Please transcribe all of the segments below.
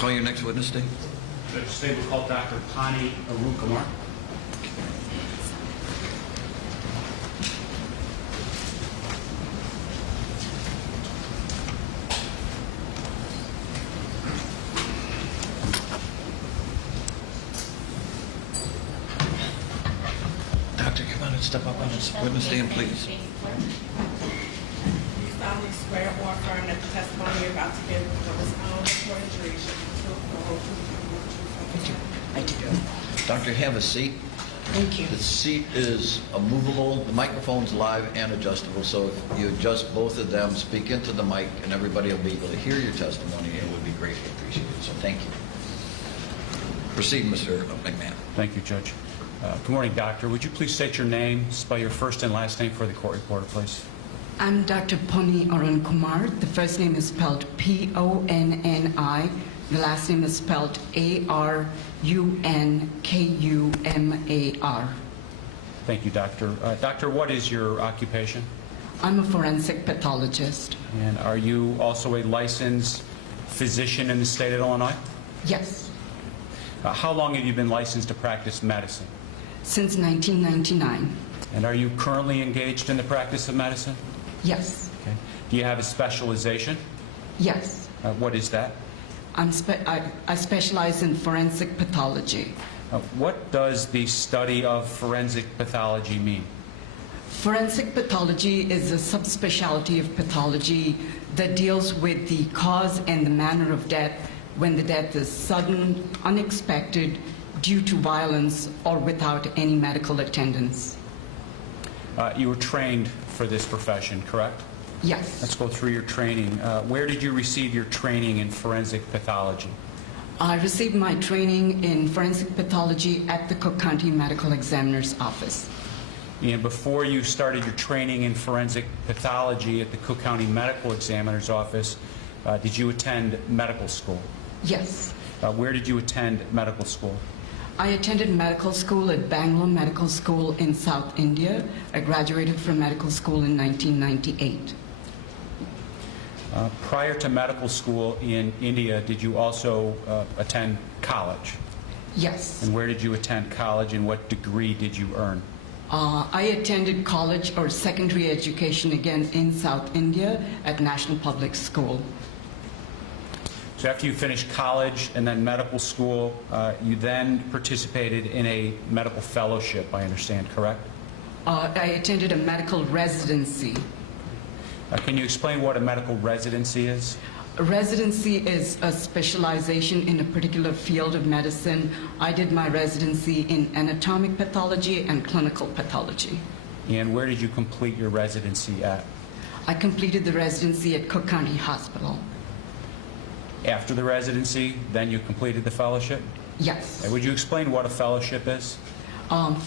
Call your next witness, Dave. Today we'll call Dr. Ponni Arunkamar. Doctor, come on and step up on this witness stand, please. You solemnly swear or affirm that the testimony you're about to give before this honorable court of jury shall be true, the whole truth, and the truth. I do. Doctor, have a seat. Thank you. The seat is movable. The microphone's live and adjustable, so if you adjust both of them, speak into the mic, and everybody will be able to hear your testimony, and it would be greatly appreciated. So thank you. Proceed, Mr. McMahon. Thank you, Judge. Good morning, Doctor. Would you please state your name, spell your first and last name for the court reporter, please? I'm Dr. Ponni Arunkamar. The first name is spelled P-O-N-N-I. The last name is spelled A-R-U-N-K-U-M-A-R. Thank you, Doctor. Doctor, what is your occupation? I'm a forensic pathologist. And are you also a licensed physician in the state of Illinois? Yes, How long have you been licensed to practice medicine? since 1999. And are you currently engaged in the practice of medicine? Yes, Okay. Do you have a specialization? yes. What is that? I specialize in forensic pathology. What does the study of forensic pathology mean? Forensic pathology is a subspecialty of pathology that deals with the cause and the manner of death when the death is sudden, unexpected, due to violence, or without any medical attendance. You were trained for this profession, correct? Yes. Let's go through your training. Where did you receive your training in forensic pathology? I received my training in forensic pathology at the Cook County Medical Examiner's Office. And before you started your training in forensic pathology at the Cook County Medical Examiner's Office, did you attend medical school? Yes. Where did you attend medical school? I attended medical school at Bangalore Medical School in South India. I graduated from medical school in 1998. Prior to medical school in India, did you also attend college? Yes. And where did you attend college, and what degree did you earn? I attended college or secondary education again in South India at National Public School. So after you finished college and then medical school, you then participated in a medical fellowship, I understand, correct? I attended a medical residency. Can you explain what a medical residency is? A residency is a specialization in a particular field of medicine. I did my residency in anatomic pathology and clinical pathology. And where did you complete your residency at? I completed the residency at Cook County Hospital. After the residency, then you completed the fellowship? Yes. Would you explain what a fellowship is?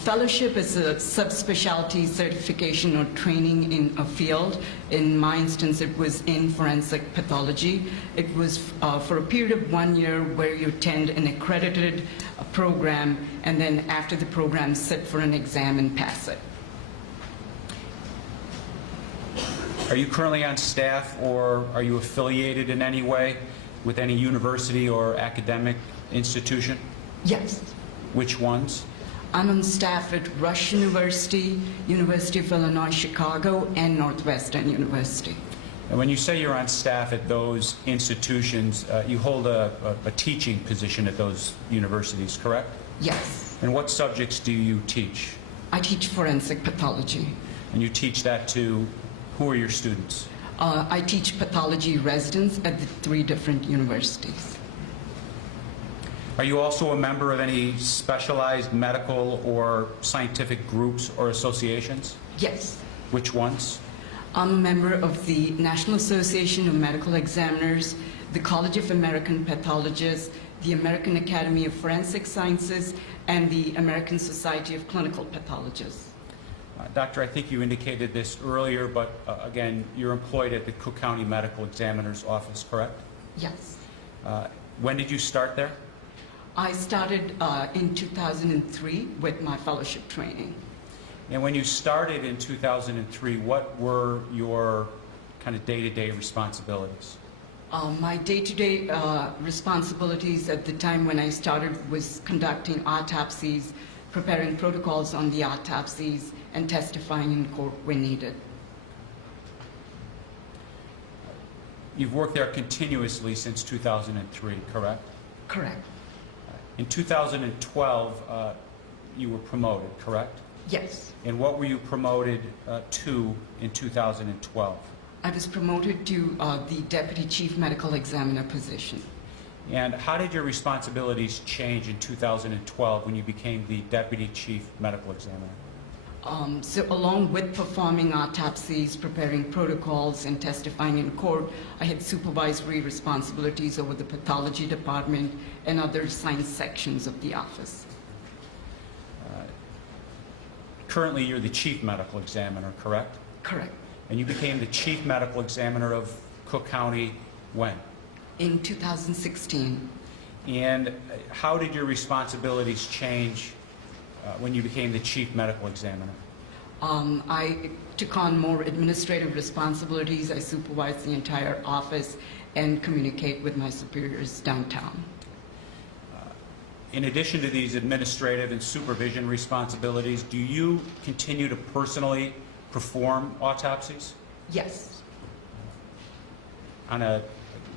Fellowship is a subspecialty certification or training in a field. In my instance, it was in forensic pathology. It was for a period of 1 year where you attend an accredited program, and then after the program, sit for an exam and pass it. Are you currently on staff, or are you affiliated in any way with any university or academic institution? Yes. Which ones? I'm on staff at Rush University, University of Illinois, Chicago, and Northwestern University. And when you say you're on staff at those institutions, you hold a teaching position at those universities, correct? Yes. And what subjects do you teach? I teach forensic pathology. And you teach that to, who are your students? I teach pathology residents at the 3 different universities. Are you also a member of any specialized medical or scientific groups or associations? Yes. Which ones? I'm a member of the National Association of Medical Examiners, the College of American Pathologists, the American Academy of Forensic Sciences, and the American Society of Clinical Pathologists. Doctor, I think you indicated this earlier, but again, you're employed at the Cook County Medical Examiner's Office, correct? Yes. When did you start there? I started in 2003 with my fellowship training. And when you started in 2003, what were your kind of day-to-day responsibilities? My day-to-day responsibilities at the time when I started was conducting autopsies, preparing protocols on the autopsies, and testifying in court when needed. You've worked there continuously since 2003, correct? Correct. In 2012, you were promoted, correct? Yes. And what were you promoted to in 2012? I was promoted to the Deputy Chief Medical Examiner position. And how did your responsibilities change in 2012 when you became the Deputy Chief Medical Examiner? So along with performing autopsies, preparing protocols, and testifying in court, I had supervisory responsibilities over the pathology department and other science sections of the office. Currently, you're the Chief Medical Examiner, correct? Correct. And you became the Chief Medical Examiner of Cook County when? In 2016. And how did your responsibilities change when you became the Chief Medical Examiner? I took on more administrative responsibilities. I supervised the entire office and communicate with my superiors downtown. In addition to these administrative and supervision responsibilities, do you continue to personally perform autopsies? Yes.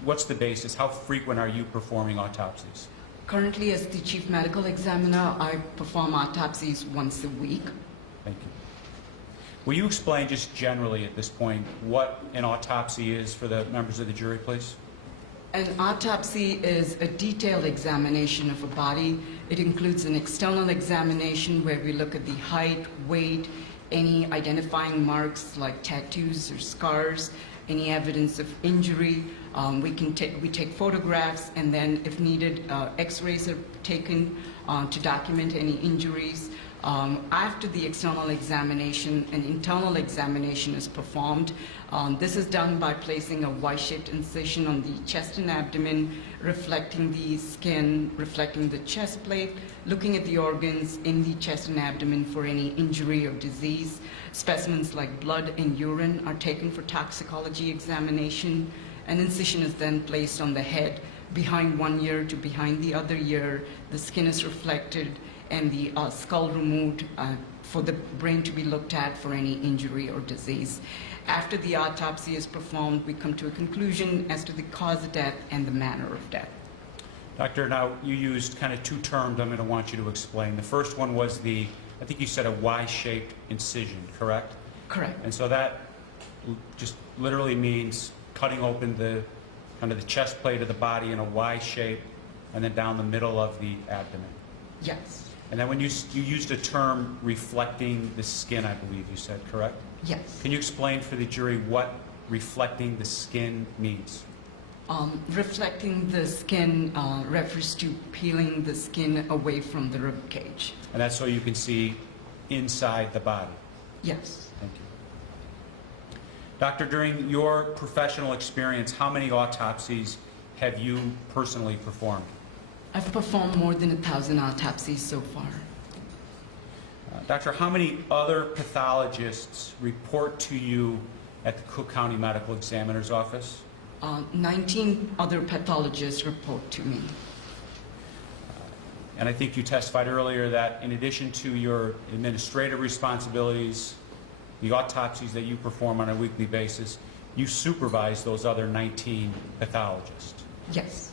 What's the basis? How frequent are you performing autopsies? Currently, as the Chief Medical Examiner, I perform autopsies once a week. Thank you. Will you explain just generally at this point what an autopsy is for the members of the jury, please? An autopsy is a detailed examination of a body. It includes an external examination where we look at the height, weight, any identifying marks like tattoos or scars, any evidence of injury. We take photographs, and then if needed, x-rays are taken to document any injuries. After the external examination, an internal examination is performed. This is done by placing a Y-shaped incision on the chest and abdomen, reflecting the skin, reflecting the chest plate, looking at the organs in the chest and abdomen for any injury or disease. Specimens like blood and urine are taken for toxicology examination. An incision is then placed on the head, behind one ear to behind the other ear. The skin is reflected and the skull removed for the brain to be looked at for any injury or disease. After the autopsy is performed, we come to a conclusion as to the cause of death and the manner of death. Doctor, now you used kind of two terms I'm going to want you to explain. The first one was I think you said a Y-shaped incision, correct? Correct. And so that just literally means cutting open the chest plate of the body in a Y shape and then down the middle of the abdomen. Yes. And then when you used a term reflecting the skin, I believe you said, correct? Yes. Can you explain for the jury what reflecting the skin means? Reflecting the skin refers to peeling the skin away from the rib cage. And that's so you can see inside the body. Yes. Thank you. Doctor, during your professional experience, how many autopsies have you personally performed? I've performed more than 1,000 autopsies so far. Doctor, how many other pathologists report to you at the Cook County Medical Examiner's Office? 19 other pathologists report to me. And I think you testified earlier that in addition to your administrative responsibilities, the autopsies that you perform on a weekly basis, you supervise those other 19 pathologists. Yes.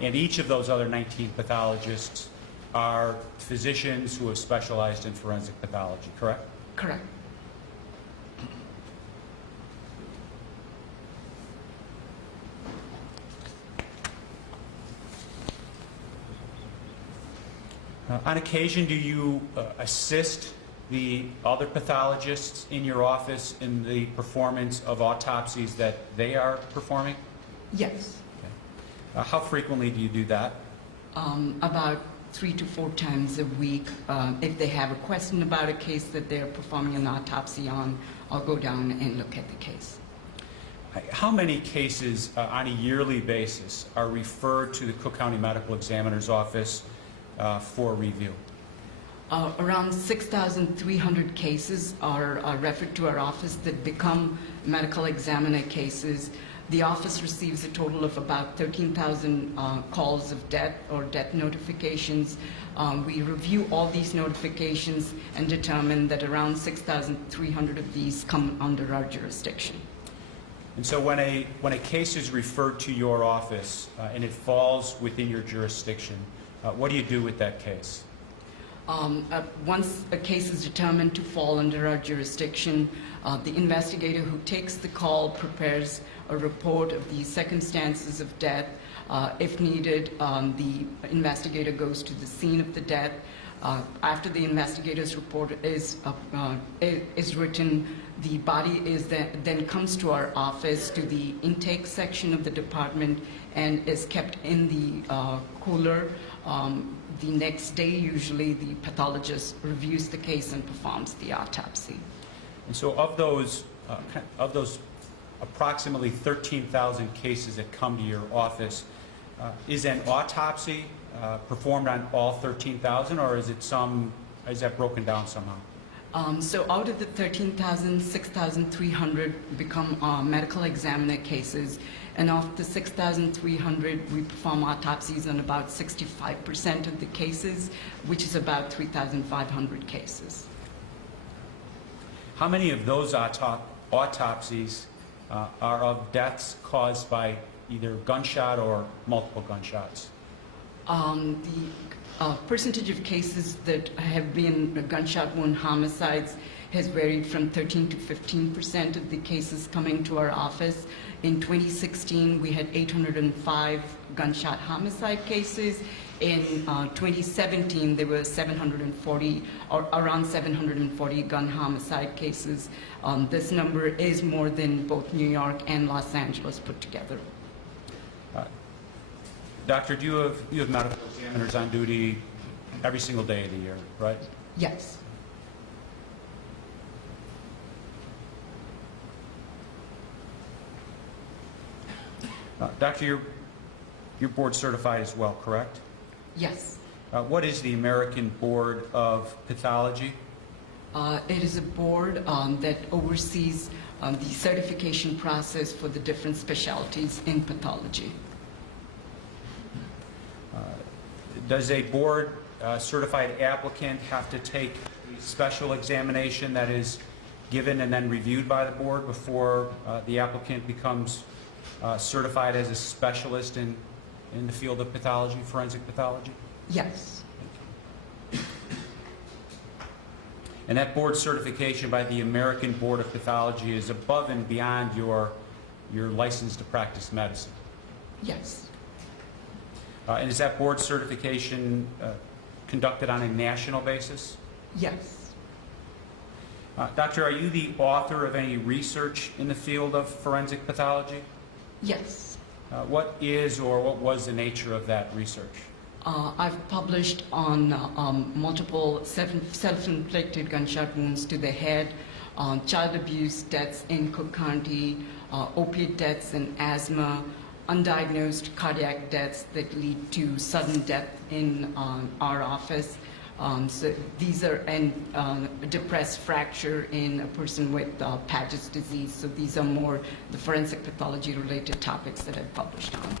And each of those other 19 pathologists are physicians who have specialized in forensic pathology, correct? Correct. On occasion, do you assist the other pathologists in your office in the performance of autopsies that they are performing? Yes. Okay. How frequently do you do that? About 3 to 4 times a week. If they have a question about a case that they're performing an autopsy on, I'll go down and look at the case. How many cases on a yearly basis are referred to the Cook County Medical Examiner's Office for review? Around 6,300 cases are referred to our office that become medical examiner cases. The office receives a total of about 13,000 calls of death or death notifications. We review all these notifications and determine that around 6,300 of these come under our jurisdiction. And so when a case is referred to your office and it falls within your jurisdiction, what do you do with that case? Once a case is determined to fall under our jurisdiction, the investigator who takes the call prepares a report of the circumstances of death. If needed, the investigator goes to the scene of the death. After the investigator's report is written, the body then comes to our office, to the intake section of the department, and is kept in the cooler. The next day, usually, the pathologist reviews the case and performs the autopsy. And so of those approximately 13,000 cases that come to your office, is an autopsy performed on all 13,000, or is that broken down somehow? So out of the 13,000, 6,300 become medical examiner cases, and of the 6,300, we perform autopsies on about 65% of the cases, which is about 3,500 cases. How many of those autopsies are of deaths caused by either gunshot or multiple gunshots? The percentage of cases that have been gunshot wound homicides has varied from 13 to 15% of the cases coming to our office. In 2016, we had 805 gunshot homicide cases. In 2017, there were 740, or around 740 gun homicide cases. This number is more than both New York and Los Angeles put together. Doctor, you have medical examiners on duty every single day of the year, right? Yes. Doctor, you're board certified as well, correct? Yes. What is the American Board of Pathology? It is a board that oversees the certification process for the different specialties in pathology. Does a board certified applicant have to take a special examination that is given and then reviewed by the board before the applicant becomes certified as a specialist in the field of pathology, forensic pathology? Yes. And that board certification by the American Board of Pathology is above and beyond your license to practice medicine? Yes. And is that board certification conducted on a national basis? Yes. Doctor, are you the author of any research in the field of forensic pathology? Yes. What is or what was the nature of that research? I've published on multiple self-inflicted gunshot wounds to the head, child abuse deaths in Cook County, opiate deaths and asthma, undiagnosed cardiac deaths that lead to sudden death in our office. So these are, and a depressed fracture in a person with Paget's disease. So these are more the forensic pathology related topics that I've published on.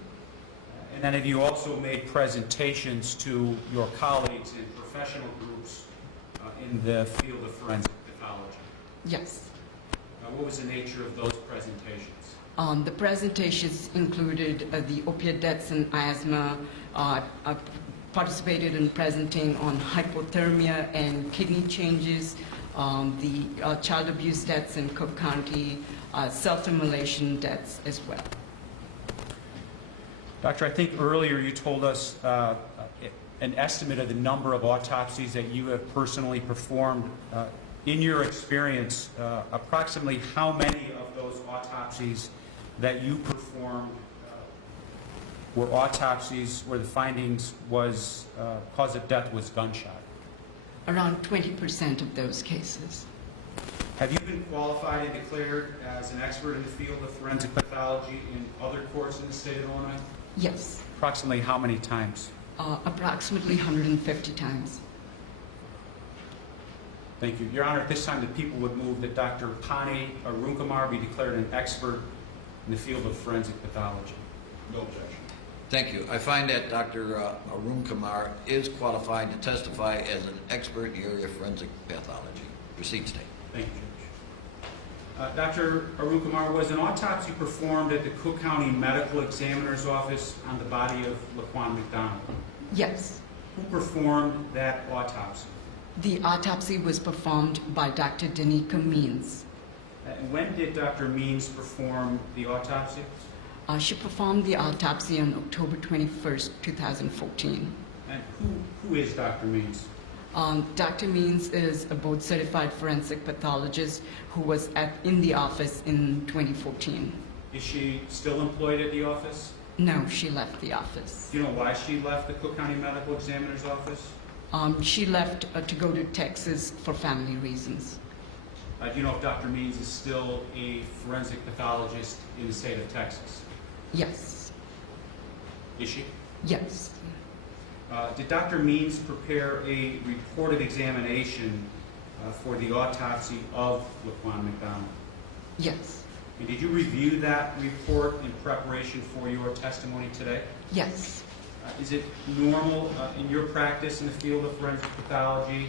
And then have you also made presentations to your colleagues in professional groups in the field of forensic pathology? Yes. What was the nature of those presentations? The presentations included the opiate deaths and asthma. I participated in presenting on hypothermia and kidney changes, the child abuse deaths in Cook County, self-immolation deaths as well. Doctor, I think earlier you told us an estimate of the number of autopsies that you have personally performed. In your experience, approximately how many of those autopsies that you performed were autopsies where the findings was cause of death was gunshot? Around 20% of those cases. Have you been qualified and declared as an expert in the field of forensic pathology in other courts in the state of Illinois? Yes. Approximately how many times? Approximately 150 times. Thank you. Your Honor, at this time the people would move that Dr. Ponni Arunkamar be declared an expert in the field of forensic pathology? No objection. Thank you. I find that Dr. Arunkamar is qualified to testify as an expert in the area of forensic pathology. Proceed, State. Thank you, Judge. Dr. Arunkamar, was an autopsy performed at the Cook County Medical Examiner's Office on the body of Laquan McDonald? Yes. Who performed that autopsy? The autopsy was performed by Dr. Danica Means. And when did Dr. Means perform the autopsy? She performed the autopsy on October 21st, 2014. And who is Dr. Means? Dr. Means is a board-certified forensic pathologist who was in the office in 2014. Is she still employed at the office? No, she left the office. Do you know why she left the Cook County Medical Examiner's Office? She left to go to Texas for family reasons. Do you know if Dr. Means is still a forensic pathologist in the state of Texas? Yes. Is she? Yes. Did Dr. Means prepare a report of examination for the autopsy of Laquan McDonald? Yes. And did you review that report in preparation for your testimony today? Yes. Is it normal in your practice in the field of forensic pathology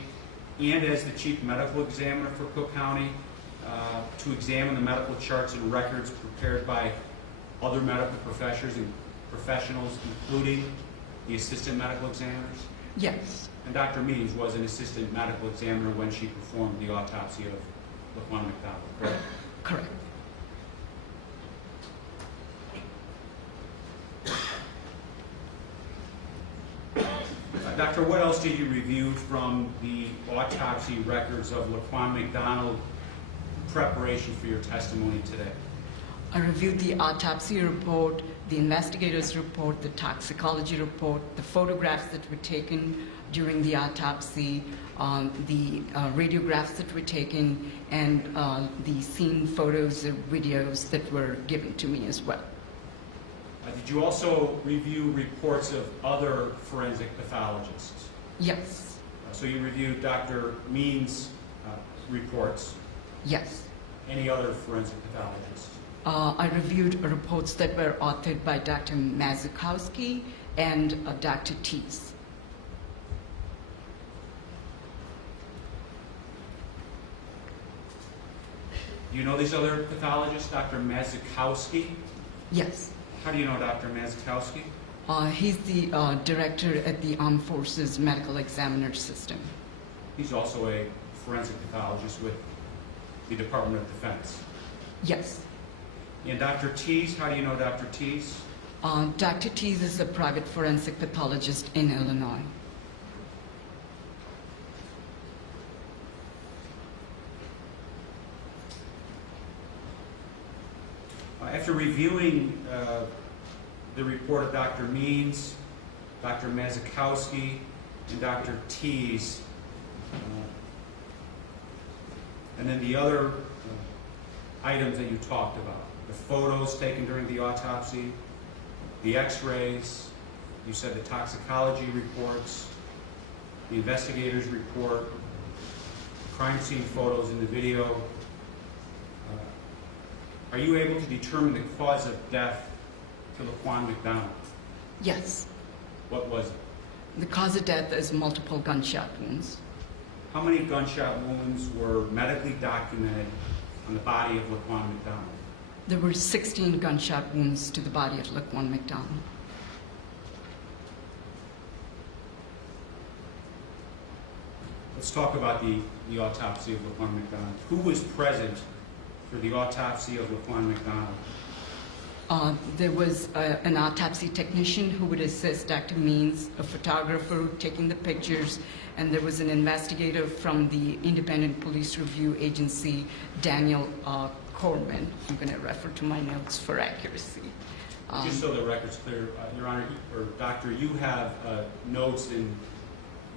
and as the chief medical examiner for Cook County to examine the medical charts and records prepared by other medical professionals, including the assistant medical examiners? Yes. And Dr. Means was an assistant medical examiner when she performed the autopsy of Laquan McDonald, correct? Correct. Doctor, what else did you review from the autopsy records of Laquan McDonald in preparation for your testimony today? I reviewed the autopsy report, the investigator's report, the toxicology report, the photographs that were taken during the autopsy, the radiographs that were taken, and the scene photos or videos that were given to me as well. Did you also review reports of other forensic pathologists? Yes. So you reviewed Dr. Means' reports. Yes. Any other forensic pathologists? I reviewed reports that were authored by Dr. Mazukowski and Dr. Teese. Do you know these other pathologists, Dr. Mazukowski? Yes. How do you know Dr. Mazukowski? He's the director at the Armed Forces Medical Examiner System. He's also a forensic pathologist with the Department of Defense. Yes. And Dr. Teese, how do you know Dr. Teese? Dr. Teese is a private forensic pathologist in Illinois. After reviewing the report of Dr. Means, Dr. Mazukowski, and Dr. Teese, and then the other items that you talked about, the photos taken during the autopsy, the x-rays, you said the toxicology reports, the investigator's report, crime scene photos in the video. Are you able to determine the cause of death to Laquan McDonald? Yes. What was it? The cause of death is multiple gunshot wounds. How many gunshot wounds were medically documented on the body of Laquan McDonald? There were 16 gunshot wounds to the body of Laquan McDonald. Let's talk about the autopsy of Laquan McDonald. Who was present for the autopsy of Laquan McDonald? There was an autopsy technician who would assist Dr. Means, a photographer taking the pictures, and there was an investigator from the Independent Police Review Agency, Daniel Corman. I'm going to refer to my notes for accuracy. Just so the record's clear, Your Honor, or Doctor, you have notes and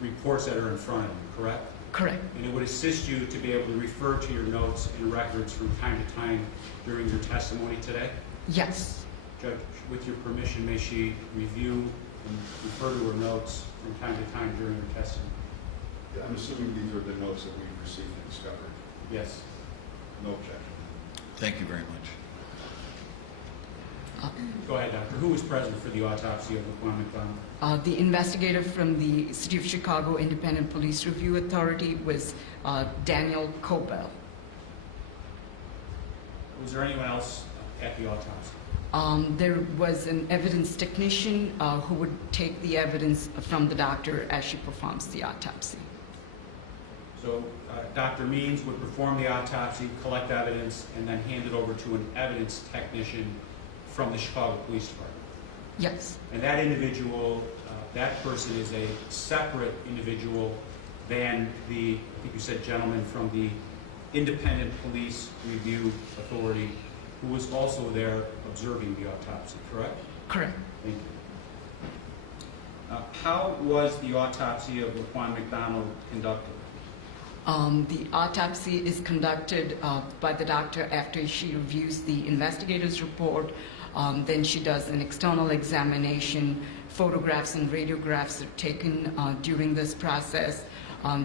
reports that are in front of you, correct? Correct. And it would assist you to be able to refer to your notes and records from time to time during your testimony today? Yes. Judge, with your permission, may she review and refer to her notes from time to time during her testimony? Yeah, I'm assuming these are the notes that we've received and discovered. Yes. No objection. Thank you very much. Go ahead, doctor. Who was present for the autopsy of Laquan McDonald? The investigator from the City of Chicago Independent Police Review Authority was Daniel Cobell. Was there anyone else at the autopsy? There was an evidence technician who would take the evidence from the doctor as she performs the autopsy. So Dr. Means would perform the autopsy, collect evidence, and then hand it over to an evidence technician from the Chicago Police Department. Yes, And that individual, that person is a separate individual than the, I think you said gentleman from the Independent Police Review Authority, who was also there observing the autopsy, correct? correct. Thank you. How was the autopsy of Laquan McDonald conducted? The autopsy is conducted by the doctor after she reviews the investigator's report. Then she does an external examination. Photographs and radiographs are taken during this process.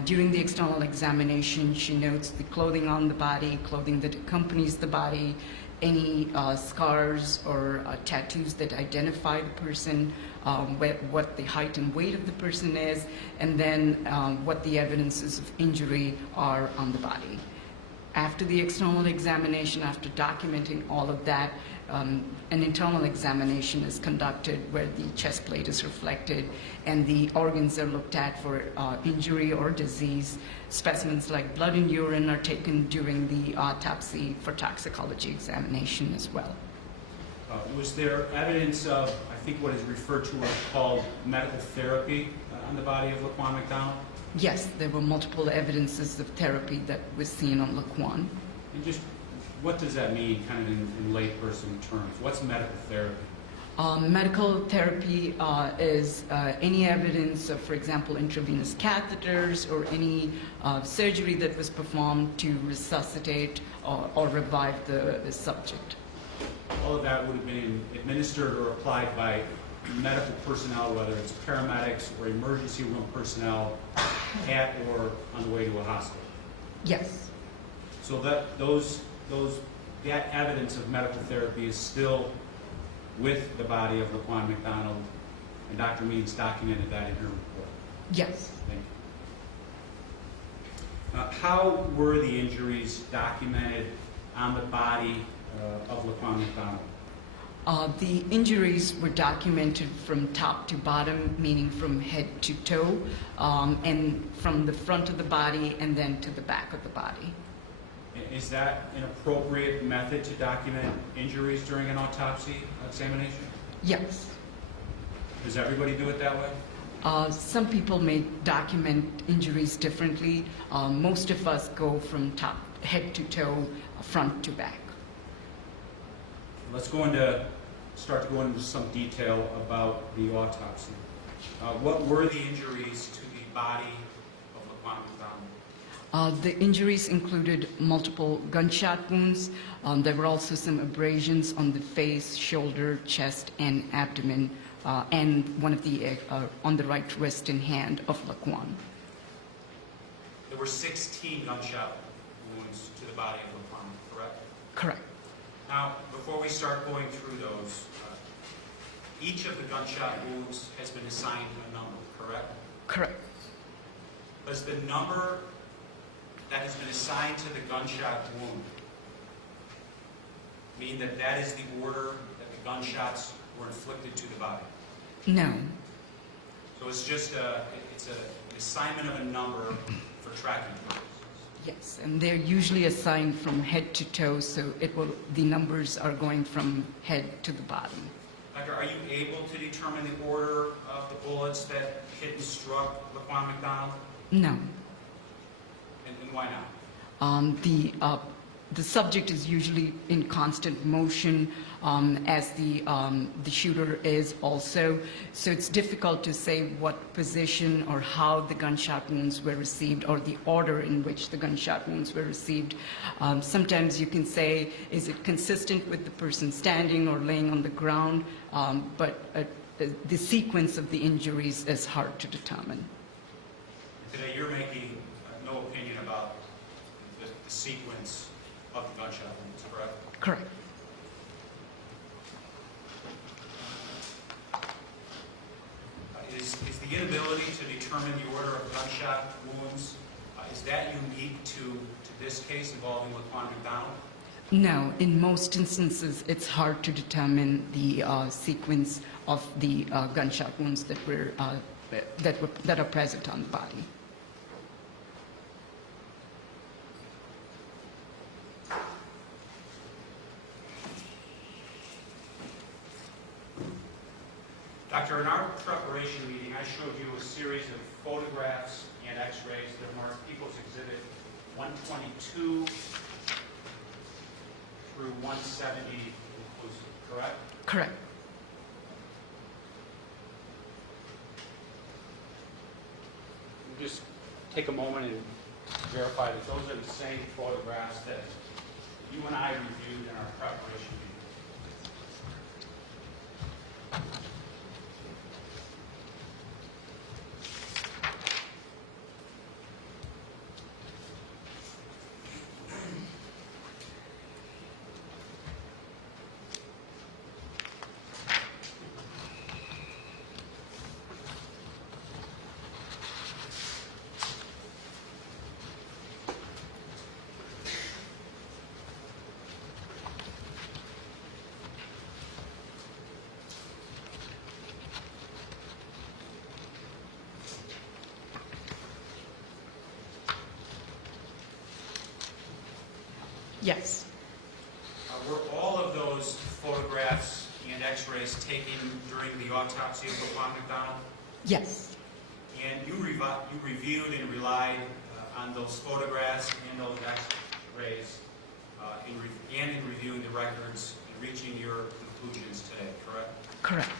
During the external examination, she notes the clothing on the body, clothing that accompanies the body, any scars or tattoos that identify the person, what the height and weight of the person is, and then what the evidences of injury are on the body. After the external examination, after documenting all of that, an internal examination is conducted where the chest plate is reflected and the organs are looked at for injury or disease. Specimens like blood and urine are taken during the autopsy for toxicology examination as well. Was there evidence of, I think what is referred to as called medical therapy on the body of Laquan McDonald? Yes, there were multiple evidences of therapy that was seen on Laquan. And just what does that mean, kind of in layperson terms? What's medical therapy? Medical therapy is any evidence of, for example, intravenous catheters or any surgery that was performed to resuscitate or revive the subject. All of that would have been administered or applied by medical personnel, whether it's paramedics or emergency room personnel at or on the way to a hospital. Yes, So that that evidence of medical therapy is still with the body of Laquan McDonald, and Dr. Means documented that in her report. yes. Thank you. How were the injuries documented on the body of Laquan McDonald? The injuries were documented from top to bottom, meaning from head to toe, and from the front of the body and then to the back of the body. Is that an appropriate method to document injuries during an autopsy examination? Yes. Does everybody do it that way? Some people may document injuries differently. Most of us go from head to toe, front to back. Let's start to go into some detail about the autopsy. What were the injuries to the body of Laquan McDonald? The injuries included multiple gunshot wounds. There were also some abrasions on the face, shoulder, chest, and abdomen, and one of the on the right wrist and hand of Laquan. There were 16 gunshot wounds to the body of Laquan, correct? Correct. Now, before we start going through those, each of the gunshot wounds has been assigned a number, correct? Correct. Does the number that has been assigned to the gunshot wound mean that that is the order that the gunshots were inflicted to the body? No. So it's just an assignment of a number for tracking purposes. Yes, and they're usually assigned from head to toe, so the numbers are going from head to the bottom. Doctor, are you able to determine the order of the bullets that hit and struck Laquan McDonald? No. And why not? The subject is usually in constant motion, as the shooter is also. So it's difficult to say what position or how the gunshot wounds were received or the order in which the gunshot wounds were received. Sometimes you can say, is it consistent with the person standing or laying on the ground? But the sequence of the injuries is hard to determine. Today you're making no opinion about the sequence of the gunshot wounds, correct? Correct. the inability to determine the order of gunshot wounds, is that unique to this case involving Laquan McDonald? No, in most instances, it's hard to determine the sequence of the gunshot wounds that are present on the body. Doctor, in our preparation meeting, I showed you a series of photographs and x-rays that mark People's Exhibit 122 through 170 inclusive, correct? Correct. Just take a moment and verify that those are the same photographs that you and I reviewed in our preparation meeting. Yes. Were all of those photographs and x-rays taken during the autopsy of Laquan McDonald? Yes. And you reviewed and relied on those photographs and those x-rays and in reviewing the records and reaching your conclusions today, correct? Correct.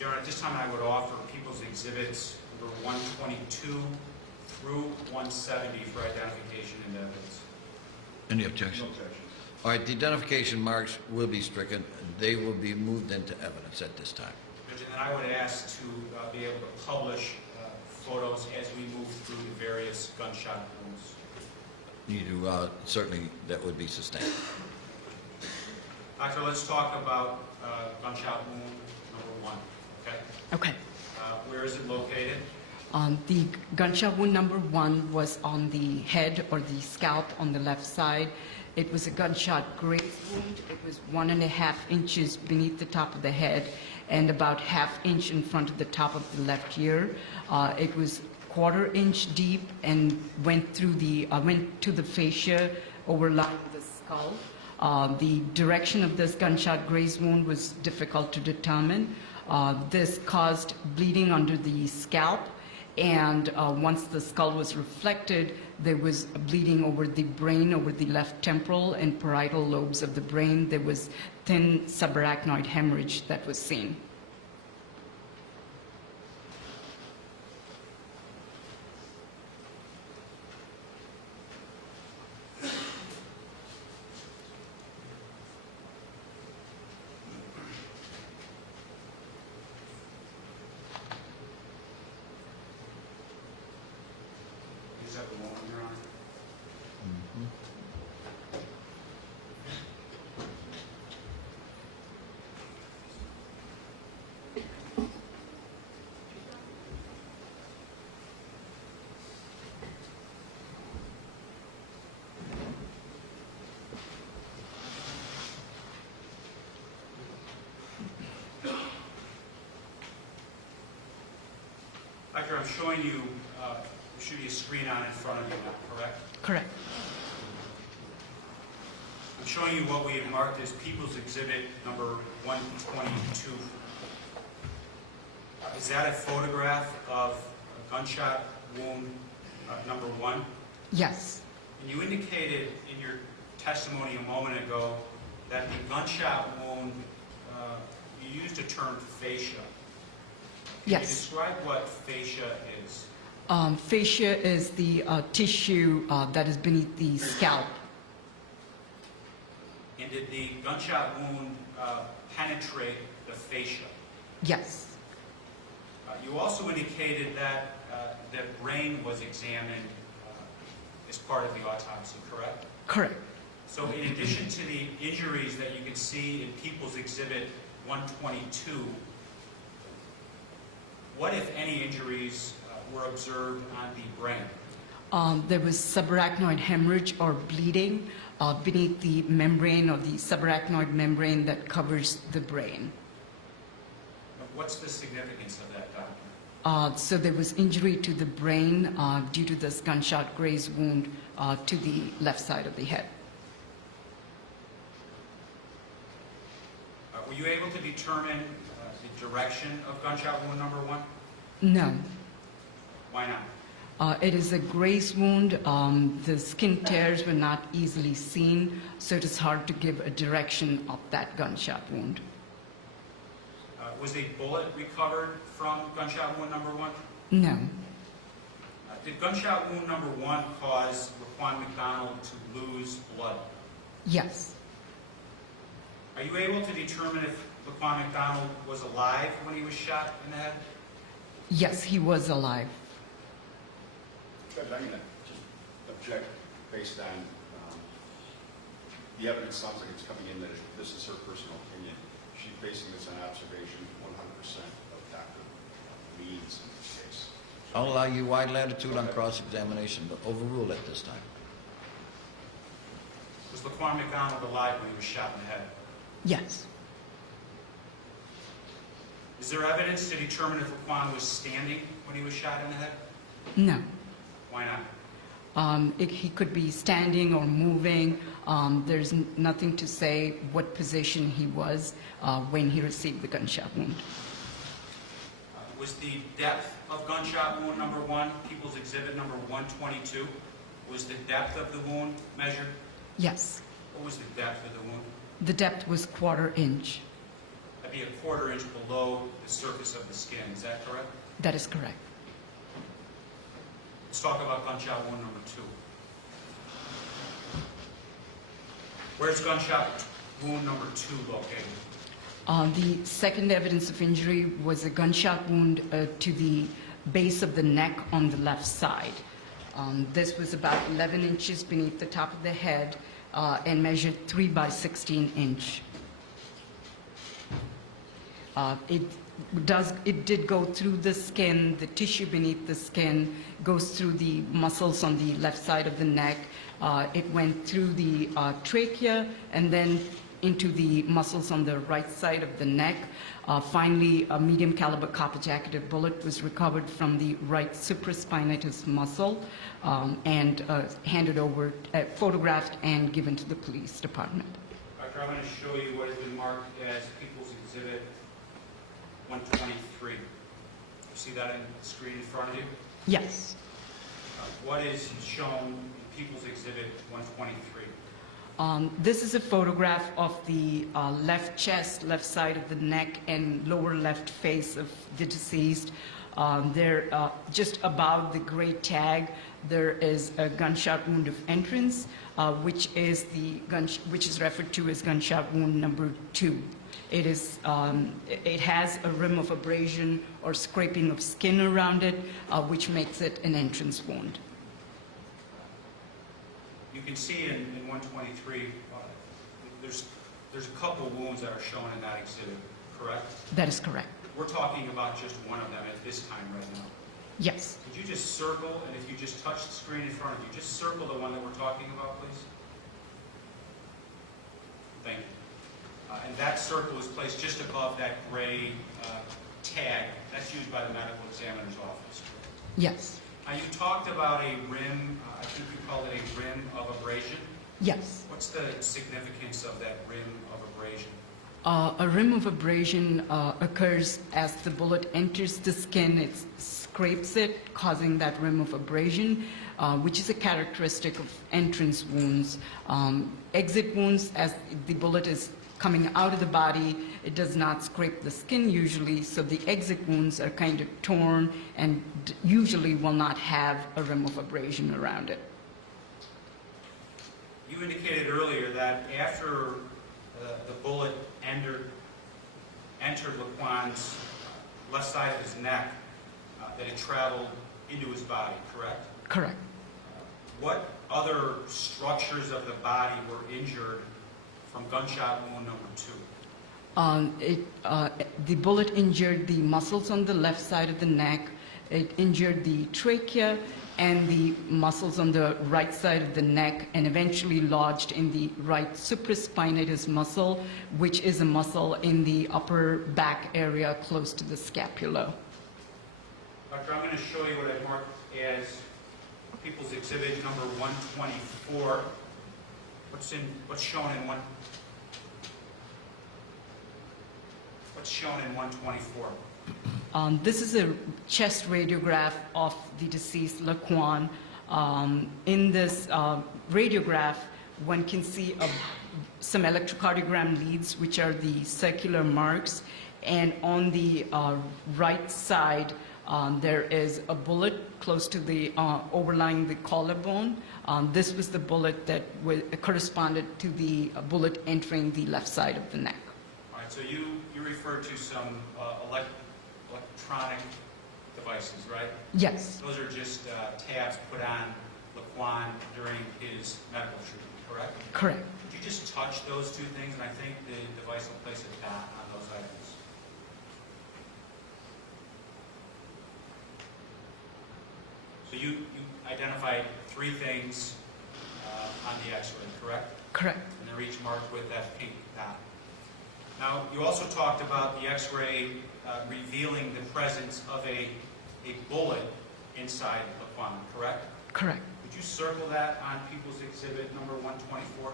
Your Honor, at this time I would offer People's Exhibits number 122 through 170 for identification and evidence. Any objection? No objection. All right, the identification marks will be stricken. They will be moved into evidence at this time. Judge, and then I would ask to be able to publish photos as we move through the various gunshot wounds. You do, certainly, that would be sustained. Doctor, let's talk about gunshot wound number 1, okay? Okay. Where is it located? The gunshot wound number 1 was on the head or the scalp on the left side. It was a gunshot graze wound. It was 1.5 inches beneath the top of the head and about 1/2 inch in front of the top of the left ear. It was 1/4 inch deep and went to the fascia overlying the skull. The direction of this gunshot graze wound was difficult to determine. This caused bleeding under the scalp, and once the skull was reflected, there was bleeding over the brain, over the left temporal and parietal lobes of the brain. There was thin subarachnoid hemorrhage that was seen. Is that the one, Your Honor? Doctor, I'm showing you, there should be a screen on in front of you now, correct? Correct. I'm showing you what we have marked as People's Exhibit number 122. Is that a photograph of a gunshot wound number 1? Yes. And you indicated in your testimony a moment ago that the gunshot wound, you used a term fascia. Can you Yes. describe what fascia is? Fascia is the tissue that is beneath the scalp. And did the gunshot wound penetrate the fascia? Yes. You also indicated that the brain was examined as part of the autopsy, correct? Correct. So in addition to the injuries that you can see in People's Exhibit 122, what, if any, injuries were observed on the brain? There was subarachnoid hemorrhage or bleeding beneath the membrane or the subarachnoid membrane that covers the brain. What's the significance of that, Doctor? So there was injury to the brain due to this gunshot graze wound to the left side of the head. Were you able to determine the direction of gunshot wound number 1? No. Why not? It is a graze wound. The skin tears were not easily seen, so it is hard to give a direction of that gunshot wound. Was a bullet recovered from gunshot wound number 1? No. Did gunshot wound number 1 cause Raquan McDonald to lose blood? Yes. Are you able to determine if Raquan McDonald was alive when he was shot in the head? Yes, he was alive. Judge, I'm going to just object based on the evidence. Sounds like it's coming in that this is her personal opinion. She's basing this on observation 100% of Dr. Means in this case. I'll allow you wide latitude on cross-examination, but overrule it this time. Was Raquan McDonald alive when he was shot in the head? Yes. Is there evidence to determine if Raquan was standing when he was shot in the head? No. Why not? He could be standing or moving. There's nothing to say what position he was when he received the gunshot wound. Was the depth of gunshot wound number 1, People's Exhibit number 122, was the depth of the wound measured? Yes. What was the depth of the wound? The depth was 1/4 inch. That'd be 1/4 inch below the surface of the skin. Is that correct? That is correct. Let's talk about gunshot wound number 2. Where's gunshot wound number 2 located? The second evidence of injury was a gunshot wound to the base of the neck on the left side. This was about 11 inches beneath the top of the head and measured 3 by 16 inch. It did go through the skin. The tissue beneath the skin goes through the muscles on the left side of the neck. It went through the trachea and then into the muscles on the right side of the neck. Finally, a medium caliber copper jacketed bullet was recovered from the right supraspinatus muscle and handed over, photographed and given to the police department. Doctor, I'm going to show you what has been marked as People's Exhibit 123. You see that on the screen in front of you? Yes. What is shown in People's Exhibit 123? This is a photograph of the left chest, left side of the neck, and lower left face of the deceased. There, just above the gray tag, there is a gunshot wound of entrance, which is referred to as gunshot wound number 2. It has a rim of abrasion or scraping of skin around it, which makes it an entrance wound. You can see in 123, there's a couple wounds that are shown in that exhibit, correct? That is correct. We're talking about just one of them at this time right now. Yes. Could you just circle, and if you just touch the screen in front of you, just circle the one that we're talking about, please? Thank you. And that circle is placed just above that gray tag. That's used by the medical examiner's office. Yes. You talked about a rim, I think you called it a rim of abrasion. Yes. What's the significance of that rim of abrasion? A rim of abrasion occurs as the bullet enters the skin. It scrapes it, causing that rim of abrasion, which is a characteristic of entrance wounds. Exit wounds, as the bullet is coming out of the body, it does not scrape the skin usually, so the exit wounds are kind of torn and usually will not have a rim of abrasion around it. You indicated earlier that after the bullet entered Laquan's left side of his neck, that it traveled into his body, correct? Correct. What other structures of the body were injured from gunshot wound number 2? The bullet injured the muscles on the left side of the neck. It injured the trachea and the muscles on the right side of the neck, and eventually lodged in the right supraspinatus muscle, which is a muscle in the upper back area close to the scapula. Doctor, I'm going to show you what I've marked as People's Exhibit number 124. What's shown in 124? This is a chest radiograph of the deceased Laquan. In this radiograph, one can see some electrocardiogram leads, which are the circular marks, and on the right side, there is a bullet close to the overlying the collarbone. This was the bullet that corresponded to the bullet entering the left side of the neck. All right, so you referred to some electronic devices, right? Yes, Those are just tabs put on Laquan during his medical treatment, correct? correct. Could you just touch those two things, and I think the device will place a dot on those items. So you identified 3 things on the x-ray, correct? Correct. And they're each marked with that pink dot. Now, you also talked about the x-ray revealing the presence of a bullet inside Laquan, correct? Correct. Would you circle that on People's Exhibit number 124?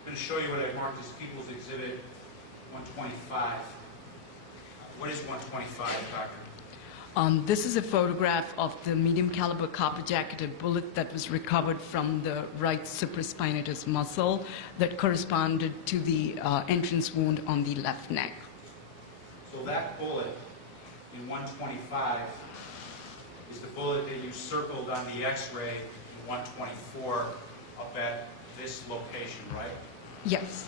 I'm going to show you what I marked as People's Exhibit 125. What is 125, Doctor? This is a photograph of the medium caliber copper jacketed bullet that was recovered from the right supraspinatus muscle that corresponded to the entrance wound on the left neck. So that bullet in 125 is the bullet that you circled on the x-ray in 124 up at this location, right? Yes.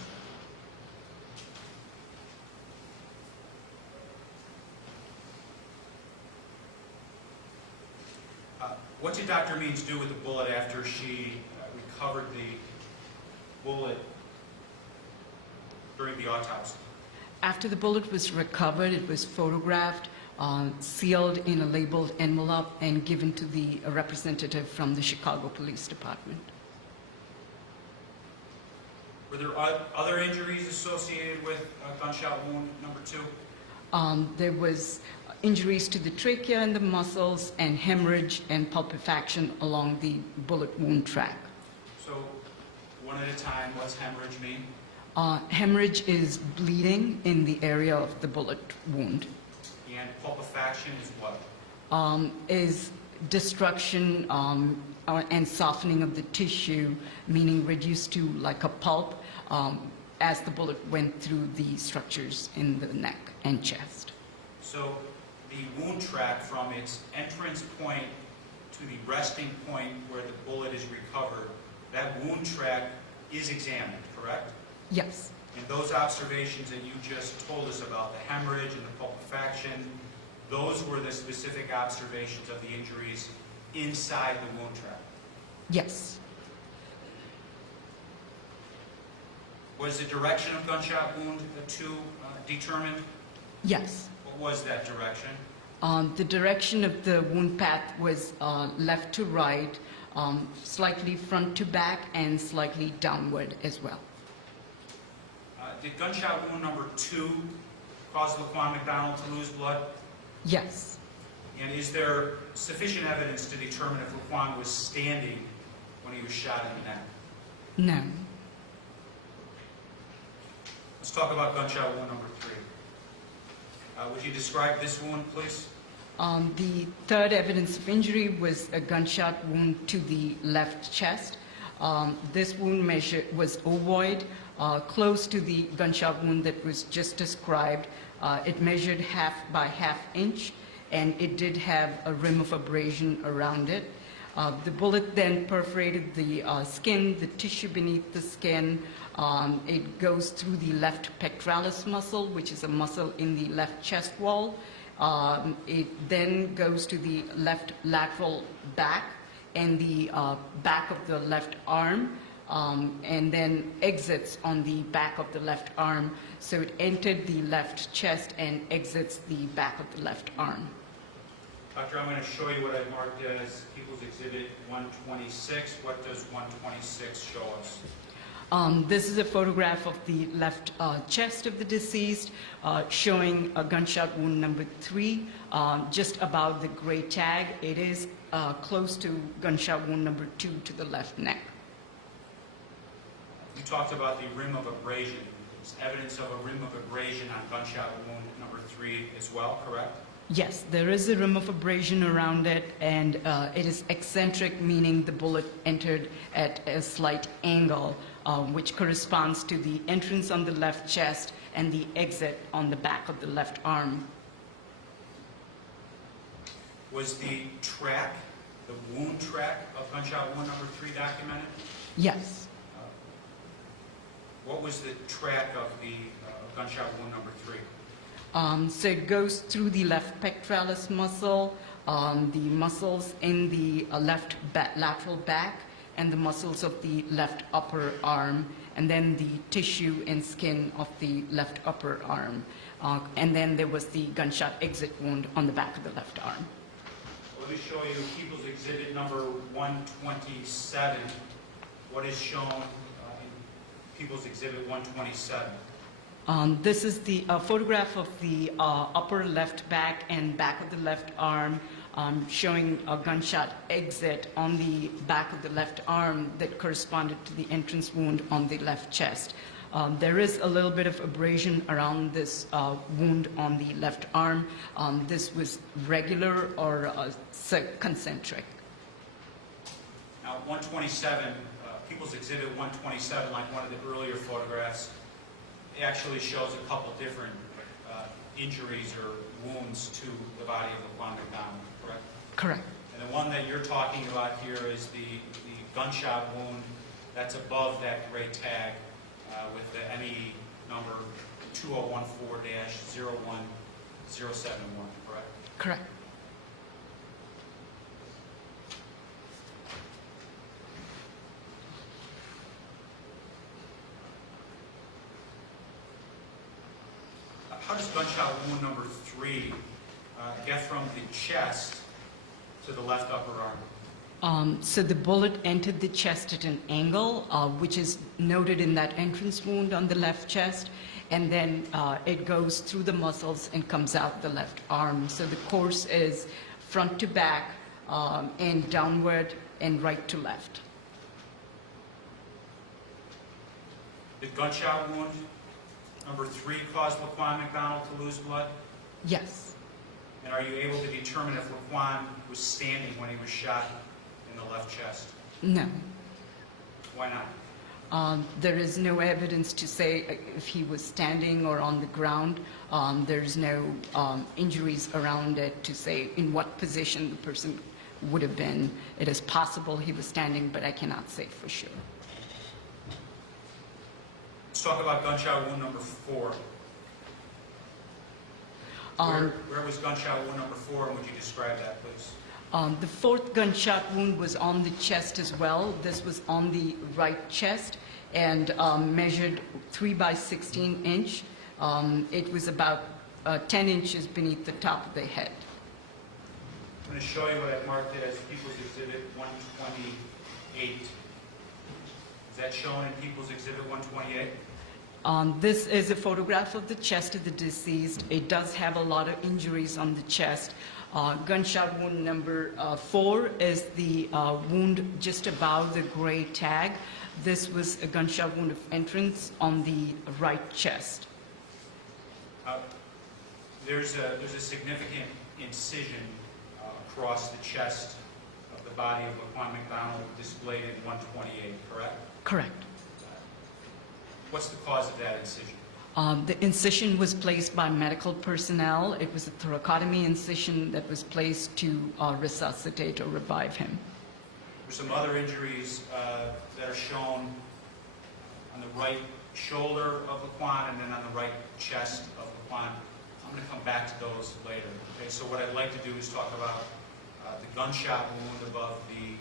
What did Dr. Means do with the bullet after she recovered the bullet during the autopsy? After the bullet was recovered, it was photographed, sealed in a labeled envelope, and given to the representative from the Chicago Police Department. Were there other injuries associated with gunshot wound number 2? There was injuries to the trachea and the muscles, and hemorrhage and pulpifaction along the bullet wound track. So, one at a time, what's hemorrhage mean? Hemorrhage is bleeding in the area of the bullet wound. And pulpifaction is what? Is destruction and softening of the tissue, meaning reduced to like a pulp as the bullet went through the structures in the neck and chest. So the wound track from its entrance point to the resting point where the bullet is recovered, that wound track is examined, correct? Yes, And those observations that you just told us about, the hemorrhage and the pulpifaction, those were the specific observations of the injuries inside the wound track. yes. Was the direction of gunshot wound 2 determined? Yes. What was that direction? The direction of the wound path was left to right, slightly front to back, and slightly downward as well. Did gunshot wound number 2 cause Laquan McDonald to lose blood? Yes. And is there sufficient evidence to determine if Laquan was standing when he was shot in the neck? No. Let's talk about gunshot wound number 3. Would you describe this wound, please? The third evidence of injury was a gunshot wound to the left chest. This wound was ovoid, close to the gunshot wound that was just described. It measured 1/2 by 1/2 inch, and it did have a rim of abrasion around it. The bullet then perforated the skin, the tissue beneath the skin. It goes through the left pectoralis muscle, which is a muscle in the left chest wall. It then goes to the left lateral back and the back of the left arm, and then exits on the back of the left arm. So it entered the left chest and exits the back of the left arm. Doctor, I'm going to show you what I've marked as People's Exhibit 126. What does 126 show us? This is a photograph of the left chest of the deceased, showing a gunshot wound number 3, just above the gray tag. It is close to gunshot wound number 2 to the left neck. You talked about the rim of abrasion. There's evidence of a rim of abrasion on gunshot wound number 3 as well, correct? Yes, there is a rim of abrasion around it, and it is eccentric, meaning the bullet entered at a slight angle, which corresponds to the entrance on the left chest and the exit on the back of the left arm. Was the track, the wound track of gunshot wound number 3 documented? Yes. What was the track of the gunshot wound number 3? So it goes through the left pectoralis muscle, the muscles in the left lateral back, and the muscles of the left upper arm, and then the tissue and skin of the left upper arm. And then there was the gunshot exit wound on the back of the left arm. Let me show you People's Exhibit number 127. What is shown in People's Exhibit 127? This is the photograph of the upper left back and back of the left arm, showing a gunshot exit on the back of the left arm that corresponded to the entrance wound on the left chest. There is a little bit of abrasion around this wound on the left arm. This was regular or concentric. Now, 127, People's Exhibit 127, like one of the earlier photographs, it actually shows a couple different injuries or wounds to the body of Laquan McDonald, correct? Correct. And the one that you're talking about here is the gunshot wound that's above that gray tag with the ME number 2014-01071, correct? Correct. How does gunshot wound number 3 get from the chest to the left upper arm? So the bullet entered the chest at an angle, which is noted in that entrance wound on the left chest, and then it goes through the muscles and comes out the left arm. So the course is front to back and downward and right to left. The gunshot wound number 3 caused Laquan McDonald to lose blood? Yes. And are you able to determine if Laquan was standing when he was shot in the left chest? No. Why not? There is no evidence to say if he was standing or on the ground. There's no injuries around it to say in what position the person would have been. It is possible he was standing, but I cannot say for sure. Let's talk about gunshot wound number 4. Where was gunshot wound number 4, and would you describe that, please? The fourth gunshot wound was on the chest as well. This was on the right chest and measured 3 by 16 inch. It was about 10 inches beneath the top of the head. I'm going to show you what I've marked as People's Exhibit 128. Is that shown in People's Exhibit 128? This is a photograph of the chest of the deceased. It does have a lot of injuries on the chest. Gunshot wound number 4 is the wound just above the gray tag. This was a gunshot wound of entrance on the right chest. There's a significant incision across the chest of the body of Laquan McDonald displayed in 128, correct? Correct. What's the cause of that incision? The incision was placed by medical personnel. It was a thoracotomy incision that was placed to resuscitate or revive him. There's some other injuries that are shown on the right shoulder of Laquan and then on the right chest of Laquan. I'm going to come back to those later. Okay, so what I'd like to do is talk about the gunshot wound above the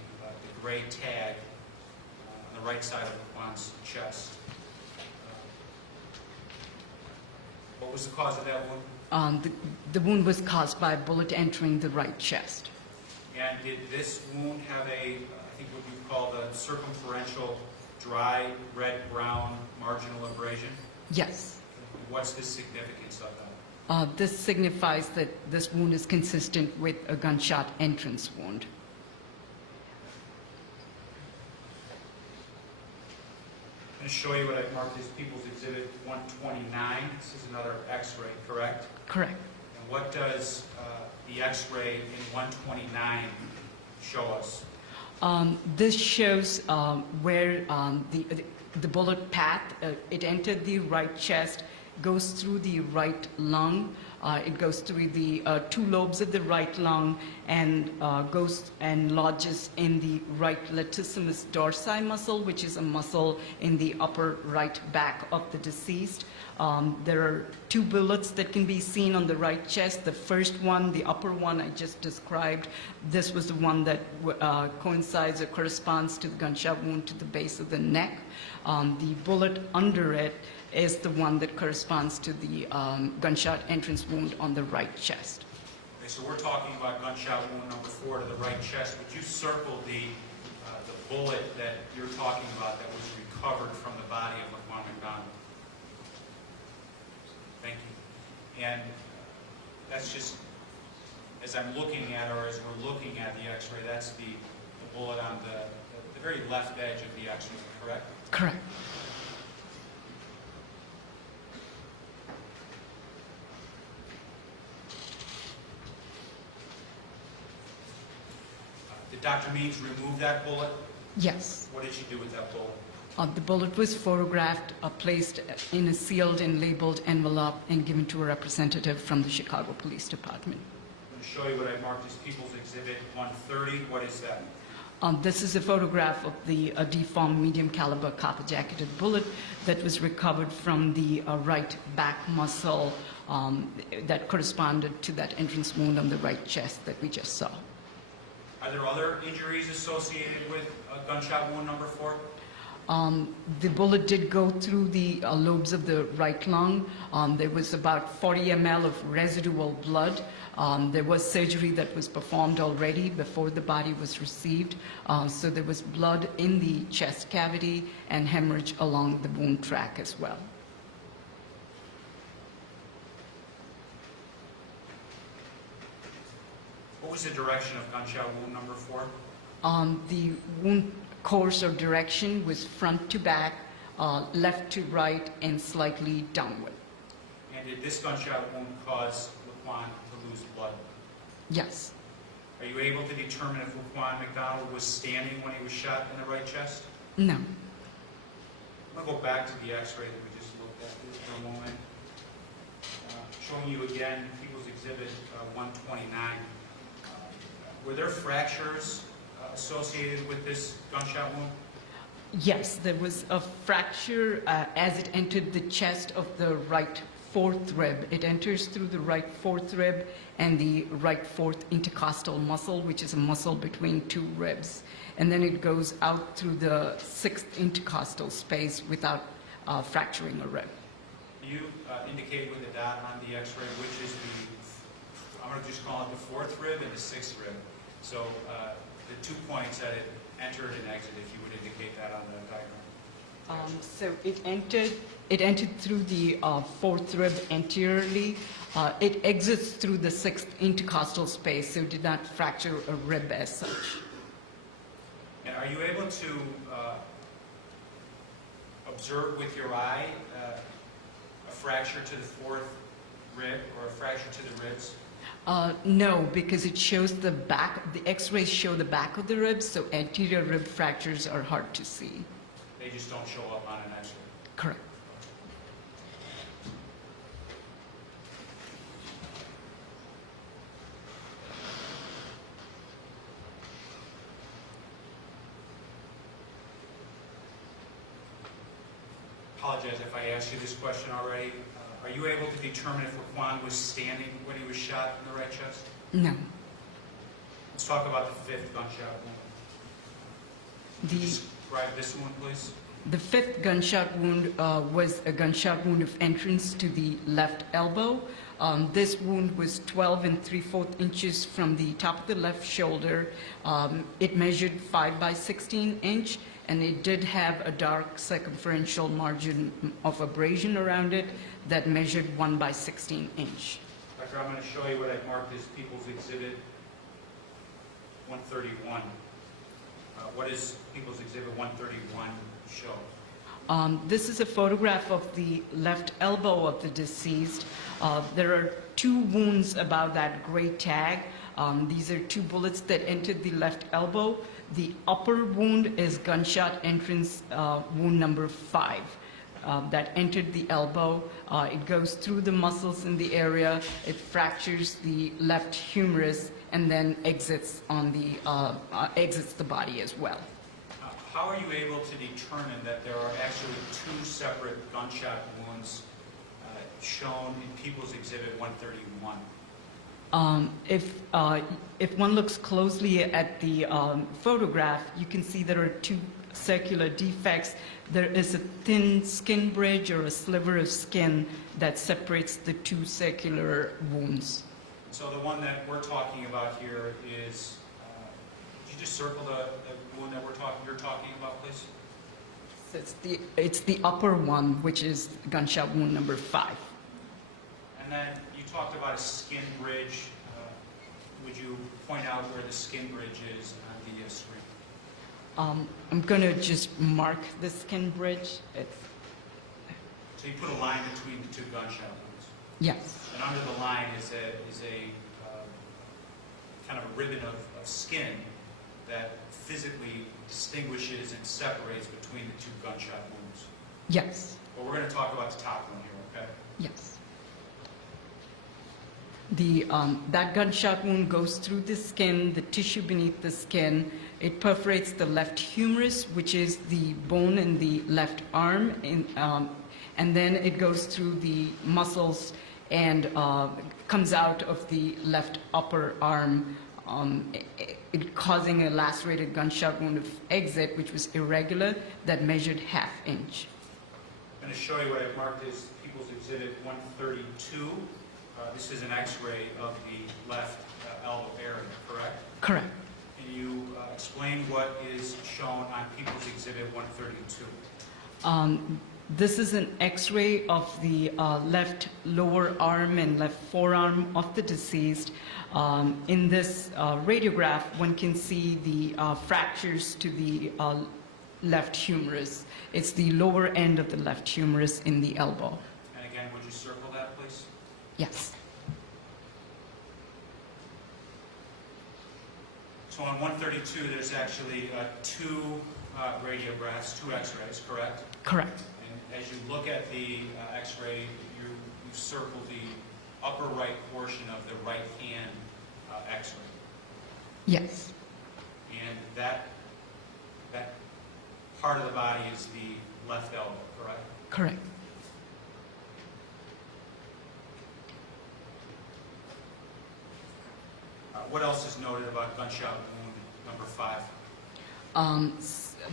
gray tag on the right side of Laquan's chest. What was the cause of that wound? The wound was caused by a bullet entering the right chest. And did this wound have a, I think what you call the circumferential dry red-brown marginal abrasion? Yes. What's the significance of that? This signifies that this wound is consistent with a gunshot entrance wound. I'm going to show you what I've marked as People's Exhibit 129. This is another X-ray, correct? Correct. And what does the X-ray in 129 show us? This shows where the bullet path, it entered the right chest, goes through the right lung, it goes through the two lobes of the right lung and goes and lodges in the right latissimus dorsi muscle, which is a muscle in the upper right back of the deceased. There are two bullets that can be seen on the right chest. The first one, the upper one I just described, this was the one that coincides or corresponds to the gunshot wound to the base of the neck. The bullet under it is the one that corresponds to the gunshot entrance wound on the right chest. Okay, so we're talking about gunshot wound number 4 to the right chest. Would you circle the bullet that you're talking about that was recovered from the body of Laquan McDonald? Thank you. And that's just, as I'm looking at, or as we're looking at the X-ray, that's the bullet on the very left edge of the X-ray, correct? Correct. Did Dr. Means remove that bullet? Yes. What did she do with that bullet? The bullet was photographed, placed in a sealed and labeled envelope, and given to a representative from the Chicago Police Department. I'm going to show you what I marked as People's Exhibit 130. What is that? This is a photograph of the deformed medium caliber copper jacketed bullet that was recovered from the right back muscle that corresponded to that entrance wound on the right chest that we just saw. Are there other injuries associated with gunshot wound number 4? The bullet did go through the lobes of the right lung. There was about 40 ml of residual blood. There was surgery that was performed already before the body was received. So there was blood in the chest cavity and hemorrhage along the wound track as well. What was the direction of gunshot wound number 4? The wound course or direction was front to back, left to right, and slightly downward. And did this gunshot wound cause Laquan to lose blood? Yes. Are you able to determine if Laquan McDonald was standing when he was shot in the right chest? No. I'm going to go back to the X-ray that we just looked at for a moment. Showing you again People's Exhibit 129. Were there fractures associated with this gunshot wound? Yes, there was a fracture as it entered the chest of the right fourth rib. It enters through the right fourth rib and the right fourth intercostal muscle, which is a muscle between two ribs. And then it goes out through the sixth intercostal space without fracturing a rib. You indicate with a dot on the X-ray which is the, I'm going to just call it the fourth rib and the sixth rib. So the 2 points that it entered and exited, if you would indicate that on the diagram. So it entered through the fourth rib anteriorly. It exits through the sixth intercostal space, so it did not fracture a rib as such. And are you able to observe with your eye a fracture to the fourth rib or a fracture to the ribs? No, because it shows the back, the x-rays show the back of the ribs, so anterior rib fractures are hard to see. They just don't show up on an X-ray. Correct. apologize if I asked you this question already. Are you able to determine if Laquan was standing when he was shot in the right chest? No. Let's talk about the fifth gunshot wound. Describe this one, please. The fifth gunshot wound was a gunshot wound of entrance to the left elbow. This wound was 12 3/4 inches from the top of the left shoulder. It measured 5 by 16 inch, and it did have a dark circumferential margin of abrasion around it that measured 1 by 16 inch. Doctor, I'm going to show you what I've marked as People's Exhibit 131. What does People's Exhibit 131 show? This is a photograph of the left elbow of the deceased. There are 2 wounds about that gray tag. These are 2 bullets that entered the left elbow. The upper wound is gunshot entrance wound number 5 that entered the elbow. It goes through the muscles in the area. It fractures the left humerus and then exits the body as well. How are you able to determine that there are actually 2 separate gunshot wounds shown in People's Exhibit 131? If one looks closely at the photograph, you can see there are 2 circular defects. There is a thin skin bridge or a sliver of skin that separates the 2 circular wounds. So the one that we're talking about here is, could you just circle the wound that you're talking about, please? So it's the upper one, which is gunshot wound number 5. And then you talked about a skin bridge. Would you point out where the skin bridge is on the screen? I'm going to just mark the skin bridge. So you put a line between the 2 gunshot wounds. Yes. And under the line is a kind of a ribbon of skin that physically distinguishes and separates between the 2 gunshot wounds. Yes. But we're going to talk about the top one here, okay? Yes. That gunshot wound goes through the skin, the tissue beneath the skin. It perforates the left humerus, which is the bone in the left arm, and then it goes through the muscles and comes out of the left upper arm, causing a lacerated gunshot wound of exit, which was irregular, that measured 1/2 inch. I'm going to show you what I've marked as People's Exhibit 132. This is an x-ray of the left elbow area, correct? Correct. Can you explain what is shown on People's Exhibit 132? This is an x-ray of the left lower arm and left forearm of the deceased. In this radiograph, one can see the fractures to the left humerus. It's the lower end of the left humerus in the elbow. And again, would you circle that, please? Yes. So on 132, there's actually 2 radiographs, 2 x-rays, correct? Correct. And as you look at the x-ray, you circle the upper right portion of the right hand x-ray. Yes. And that part of the body is the left elbow, correct? Correct. What else is noted about gunshot wound number 5?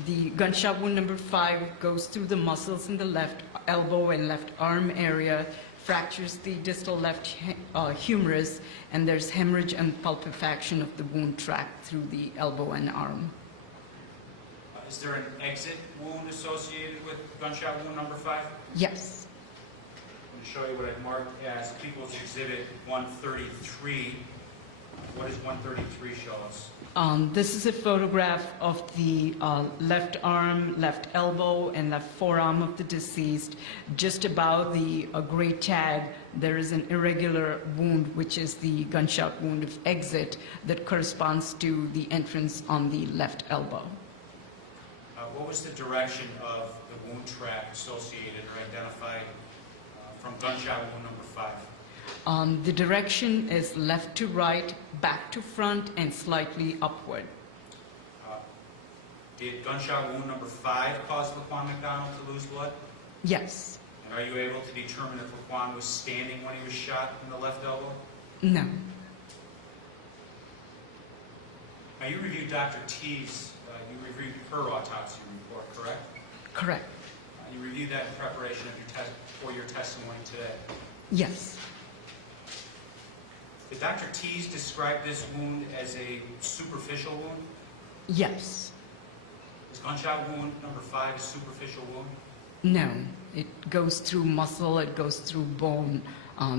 The gunshot wound number 5 goes through the muscles in the left elbow and left arm area, fractures the distal left humerus, and there's hemorrhage and pulpifaction of the wound tract through the elbow and arm. Is there an exit wound associated with gunshot wound number 5? Yes. I'm going to show you what I've marked as People's Exhibit 133. What does 133 show us? This is a photograph of the left arm, left elbow, and left forearm of the deceased. Just above the gray tag, there is an irregular wound, which is the gunshot wound of exit that corresponds to the entrance on the left elbow. What was the direction of the wound tract associated or identified from gunshot wound number 5? The direction is left to right, back to front, and slightly upward. Did gunshot wound number 5 cause Laquan McDonald to lose blood? Yes. And are you able to determine if Laquan was standing when he was shot in the left elbow? No. Now, you reviewed Dr. T's, you reviewed her autopsy report, correct? Correct. You reviewed that in preparation of for your testimony today. Yes. Did Dr. T's describe this wound as a superficial wound? Yes. Is gunshot wound number 5 a superficial wound? No. It goes through muscle, it goes through bone,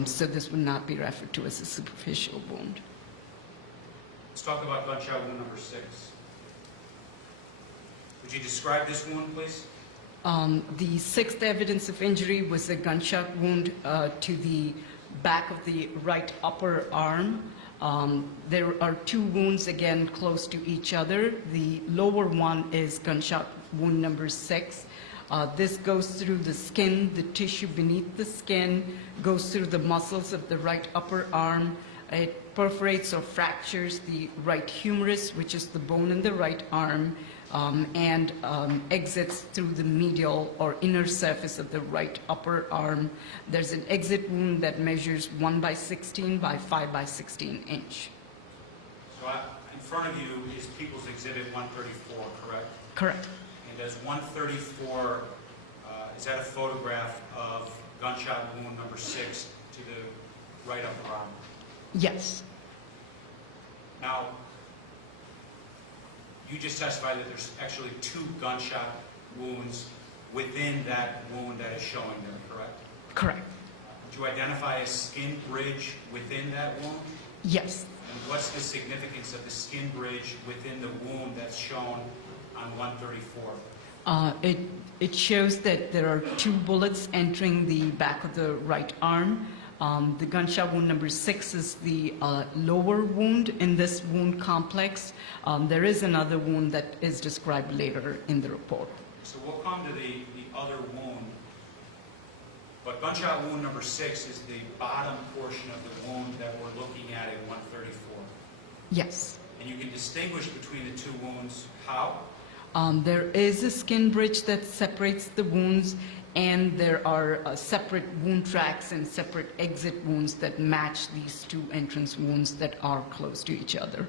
so this would not be referred to as a superficial wound. Let's talk about gunshot wound number 6. Would you describe this wound, please? The sixth evidence of injury was a gunshot wound to the back of the right upper arm. There are 2 wounds, again, close to each other. The lower one is gunshot wound number 6. This goes through the skin, the tissue beneath the skin, goes through the muscles of the right upper arm. It perforates or fractures the right humerus, which is the bone in the right arm, and exits through the medial or inner surface of the right upper arm. There's an exit wound that measures 1/16 by 5/16 inch. So in front of you is People's Exhibit 134, correct? Correct. And does 134, is that a photograph of gunshot wound number 6 to the right upper arm? Yes. Now, you just testified that there's actually 2 gunshot wounds within that wound that is showing there, correct? Correct. Would you identify a skin bridge within that wound? Yes. And what's the significance of the skin bridge within the wound that's shown on 134? It shows that there are 2 bullets entering the back of the right arm. The gunshot wound number 6 is the lower wound in this wound complex. There is another wound that is described later in the report. So we'll come to the other wound, but gunshot wound number 6 is the bottom portion of the wound that we're looking at 134. Yes. And you can distinguish between the 2 wounds how? There is a skin bridge that separates the wounds, and there are separate wound tracks and separate exit wounds that match these 2 entrance wounds that are close to each other.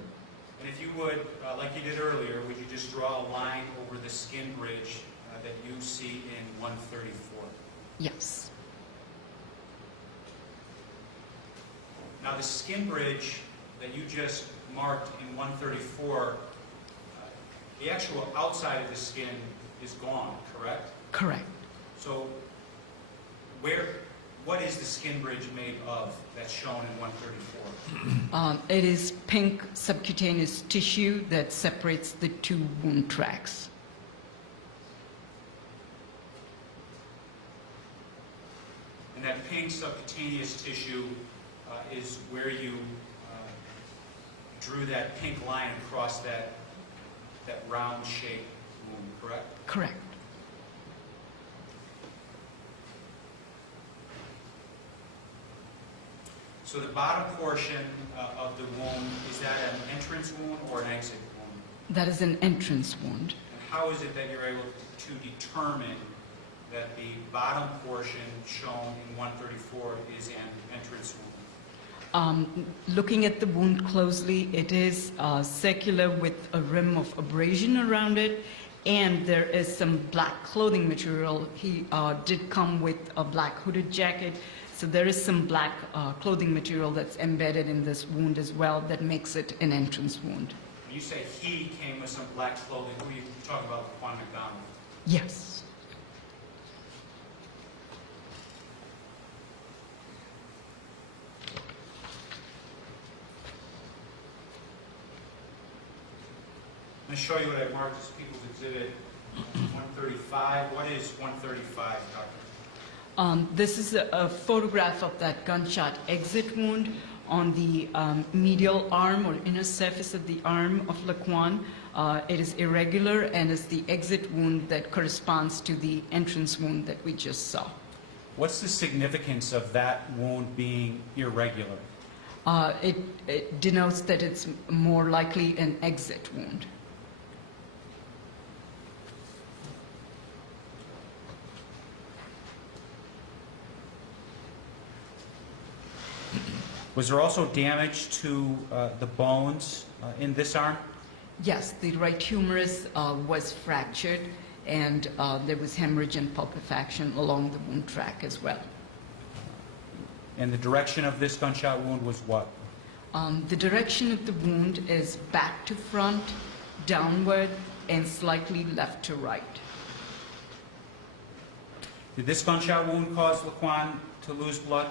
And if you would, like you did earlier, would you just draw a line over the skin bridge that you see in 134? Yes. Now the skin bridge that you just marked in 134, the actual outside of the skin is gone, correct? Correct. So what is the skin bridge made of that's shown in 134? It is pink subcutaneous tissue that separates the 2 wound tracks. And that pink subcutaneous tissue is where you drew that pink line across that round shaped wound, correct? Correct. So the bottom portion of the wound, is that an entrance wound or an exit wound? That is an entrance wound. And how is it that you're able to determine that the bottom portion shown in 134 is an entrance wound? Looking at the wound closely, it is circular with a rim of abrasion around it, and there is some black clothing material. He did come with a black hooded jacket, so there is some black clothing material that's embedded in this wound as well that makes it an entrance wound. When you say he came with some black clothing, who are you talking about, Laquan McDonald? Yes. I'm going to show you what I marked as People's Exhibit 135. What is 135, Doctor? This is a photograph of that gunshot exit wound on the medial arm or inner surface of the arm of Laquan. It is irregular and is the exit wound that corresponds to the entrance wound that we just saw. What's the significance of that wound being irregular? It denotes that it's more likely an exit wound. Was there also damage to the bones in this arm? Yes, the right humerus was fractured, and there was hemorrhage and pulpifaction along the wound track as well. And the direction of this gunshot wound was what? The direction of the wound is back to front, downward, and slightly left to right. Did this gunshot wound cause Laquan to lose blood?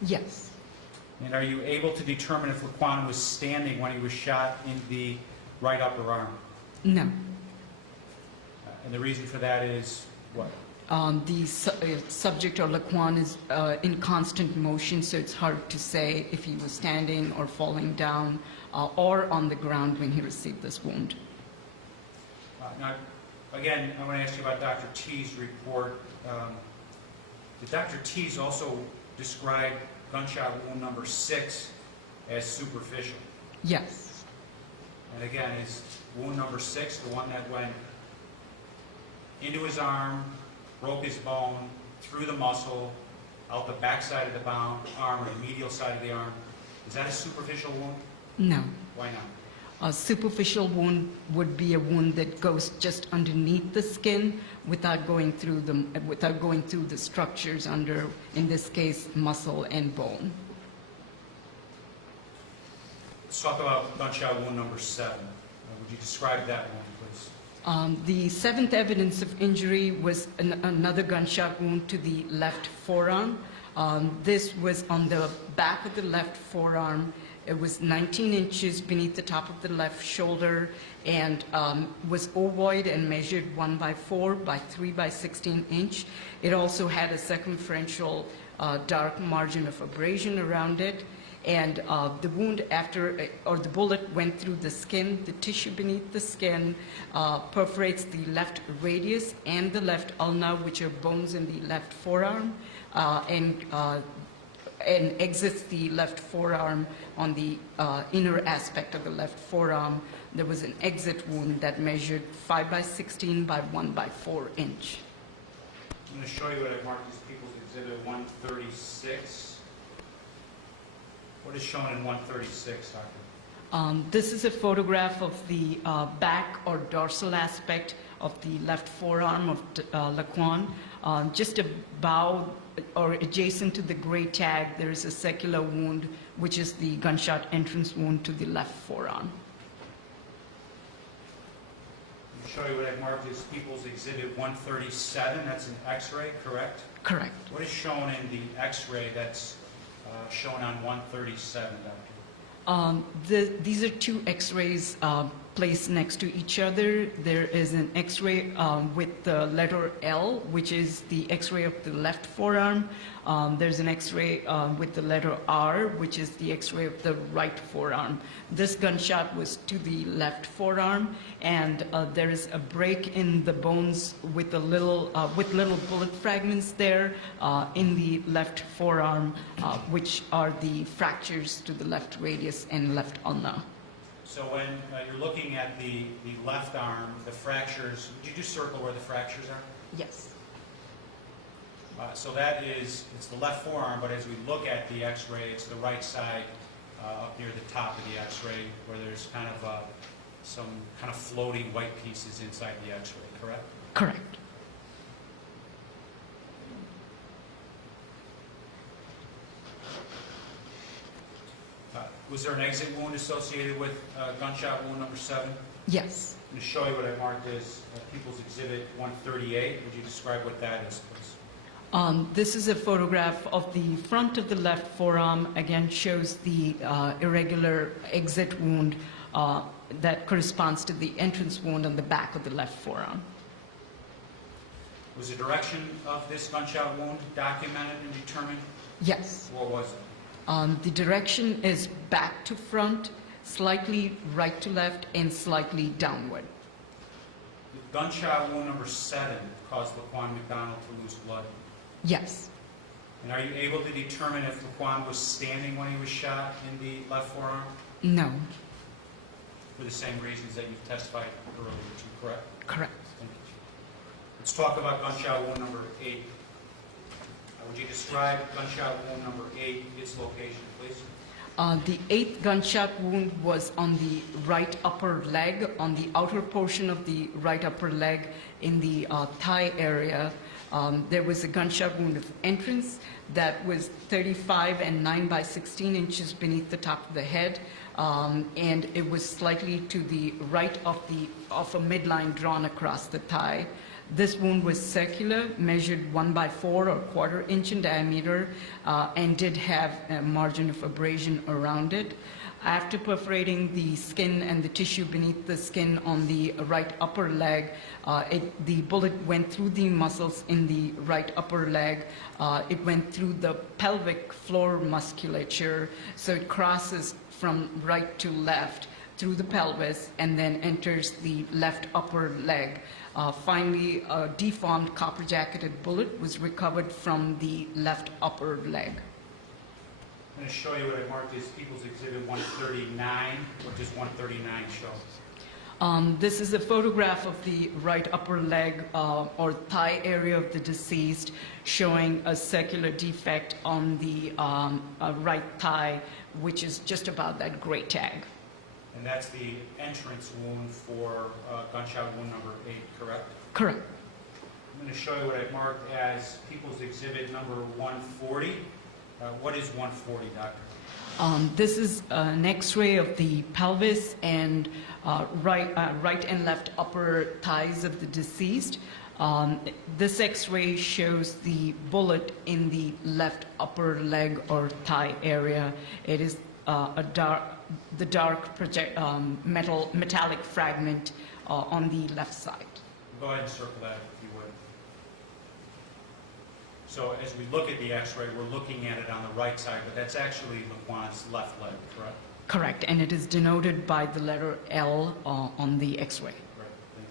Yes. And are you able to determine if Laquan was standing when he was shot in the right upper arm? No. And the reason for that is what? The subject, or Laquan, is in constant motion, so it's hard to say if he was standing or falling down or on the ground when he received this wound. Now, again, I want to ask you about Dr. T's report. Did Dr. T's also describe gunshot wound number 6 as superficial? Yes. And again, is wound number 6 the one that went into his arm, broke his bone, through the muscle, out the back side of the arm, or the medial side of the arm? Is that a superficial wound? No. Why not? A superficial wound would be a wound that goes just underneath the skin without going through the structures under, in this case, muscle and bone. Let's talk about gunshot wound number 7. Would you describe that one, please? The 7th evidence of injury was another gunshot wound to the left forearm. This was on the back of the left forearm. It was 19 inches beneath the top of the left shoulder and was ovoid and measured 1x4 by 3x16 inch. It also had a circumferential dark margin of abrasion around it. And the wound the bullet went through the skin, the tissue beneath the skin, perforates the left radius and the left ulna, which are bones in the left forearm, and exits the left forearm on the inner aspect of the left forearm. There was an exit wound that measured 5x16 by 1x4 inch. I'm going to show you what I marked as People's Exhibit 136. What is shown in 136, Doctor? This is a photograph of the back or dorsal aspect of the left forearm of Laquan. Just about or adjacent to the gray tag, there is a secular wound, which is the gunshot entrance wound to the left forearm. I'll show you what I marked as People's Exhibit 137. That's an X-ray, correct? Correct. What is shown in the X-ray that's shown on 137, Doctor? These are two X-rays placed next to each other. There is an X-ray with the letter L, which is the X-ray of the left forearm. There's an X-ray with the letter R, which is the X-ray of the right forearm. This gunshot was to the left forearm, and there is a break in the bones with little bullet fragments there in the left forearm, which are the fractures to the left radius and left ulna. So when you're looking at the left arm, the fractures, would you just circle where the fractures are? Yes. So that is, it's the left forearm, but as we look at the X-ray, it's the right side up near the top of the X-ray where there's kind of some kind of floating white pieces inside the X-ray, correct? Correct. Was there an exit wound associated with gunshot wound number 7? Yes. I'm going to show you what I marked as People's Exhibit 138. Would you describe what that is, please? This is a photograph of the front of the left forearm. Again, shows the irregular exit wound that corresponds to the entrance wound on the back of the left forearm. Was the direction of this gunshot wound documented and determined? Yes. What was it? The direction is back to front, slightly right to left, and slightly downward. The gunshot wound number 7 caused Laquan McDonald to lose blood. Yes. And are you able to determine if Laquan was standing when he was shot in the left forearm? No. For the same reasons that you've testified earlier to, correct? Correct. Thank you. Let's talk about gunshot wound number 8. Would you describe gunshot wound number 8, its location, please? The 8th gunshot wound was on the right upper leg, on the outer portion of the right upper leg in the thigh area. There was a gunshot wound of entrance that was 35 and 9 by 16 inches beneath the top of the head, and it was slightly to the right of a midline drawn across the thigh. This wound was circular, measured 1 by 4 or ¼ inch in diameter, and did have a margin of abrasion around it. After perforating the skin and the tissue beneath the skin on the right upper leg, the bullet went through the muscles in the right upper leg. It went through the pelvic floor musculature, so it crosses from right to left through the pelvis and then enters the left upper leg. Finally, a deformed copper-jacketed bullet was recovered from the left upper leg. I'm going to show you what I marked as People's Exhibit 139. What does 139 show? This is a photograph of the right upper leg or thigh area of the deceased, showing a circular defect on the right thigh, which is just about that gray tag. And that's the entrance wound for gunshot wound number 8, correct? Correct. I'm going to show you what I marked as People's Exhibit number 140. What is 140, doctor? This is an X-ray of the pelvis and right and left upper thighs of the deceased. This X-ray shows the bullet in the left upper leg or thigh area. It is the dark metallic fragment on the left side. Go ahead and circle that if you would. So as we look at the X-ray, we're looking at it on the right side, but that's actually Laquan's left leg, correct? Correct, and it is denoted by the letter L on the X-ray. Right, thank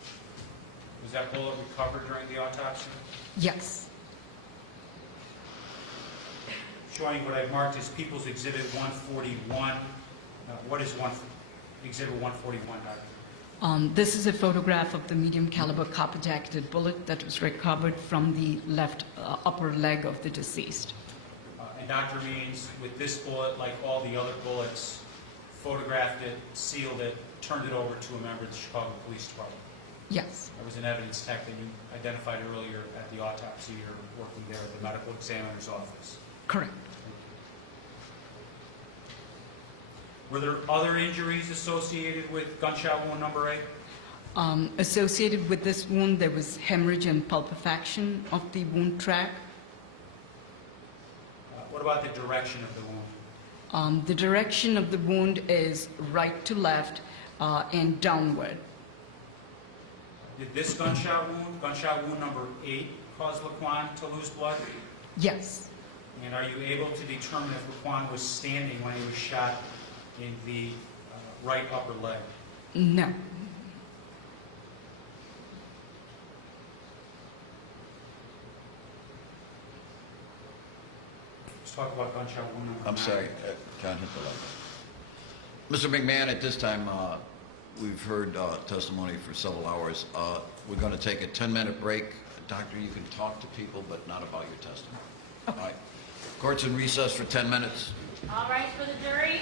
you. Was that bullet recovered during the autopsy? Yes. Showing what I've marked as People's Exhibit 141. What is Exhibit 141, doctor? This is a photograph of the medium caliber copper-jacketed bullet that was recovered from the left upper leg of the deceased. And Dr. Means, with this bullet, like all the other bullets, photographed it, sealed it, turned it over to a member of the Chicago Police Department. Yes. There was an evidence tech that you identified earlier at the autopsy or working there at the medical examiner's office. Correct. Were there other injuries associated with gunshot wound number 8? Associated with this wound, there was hemorrhage and pulpifaction of the wound track. What about the direction of the wound? The direction of the wound is right to left and downward. Did this gunshot wound number 8, cause Laquan to lose blood? Yes. And are you able to determine if Laquan was standing when he was shot in the right upper leg? No. Let's talk about gunshot wound number 9. I'm sorry, can't hit the light. Mr. McMahon, at this time, we've heard testimony for several hours. We're going to take a 10-minute break. Doctor, you can talk to people, but not about your testimony. All right. Court's in recess for 10 minutes. All right, for the jury.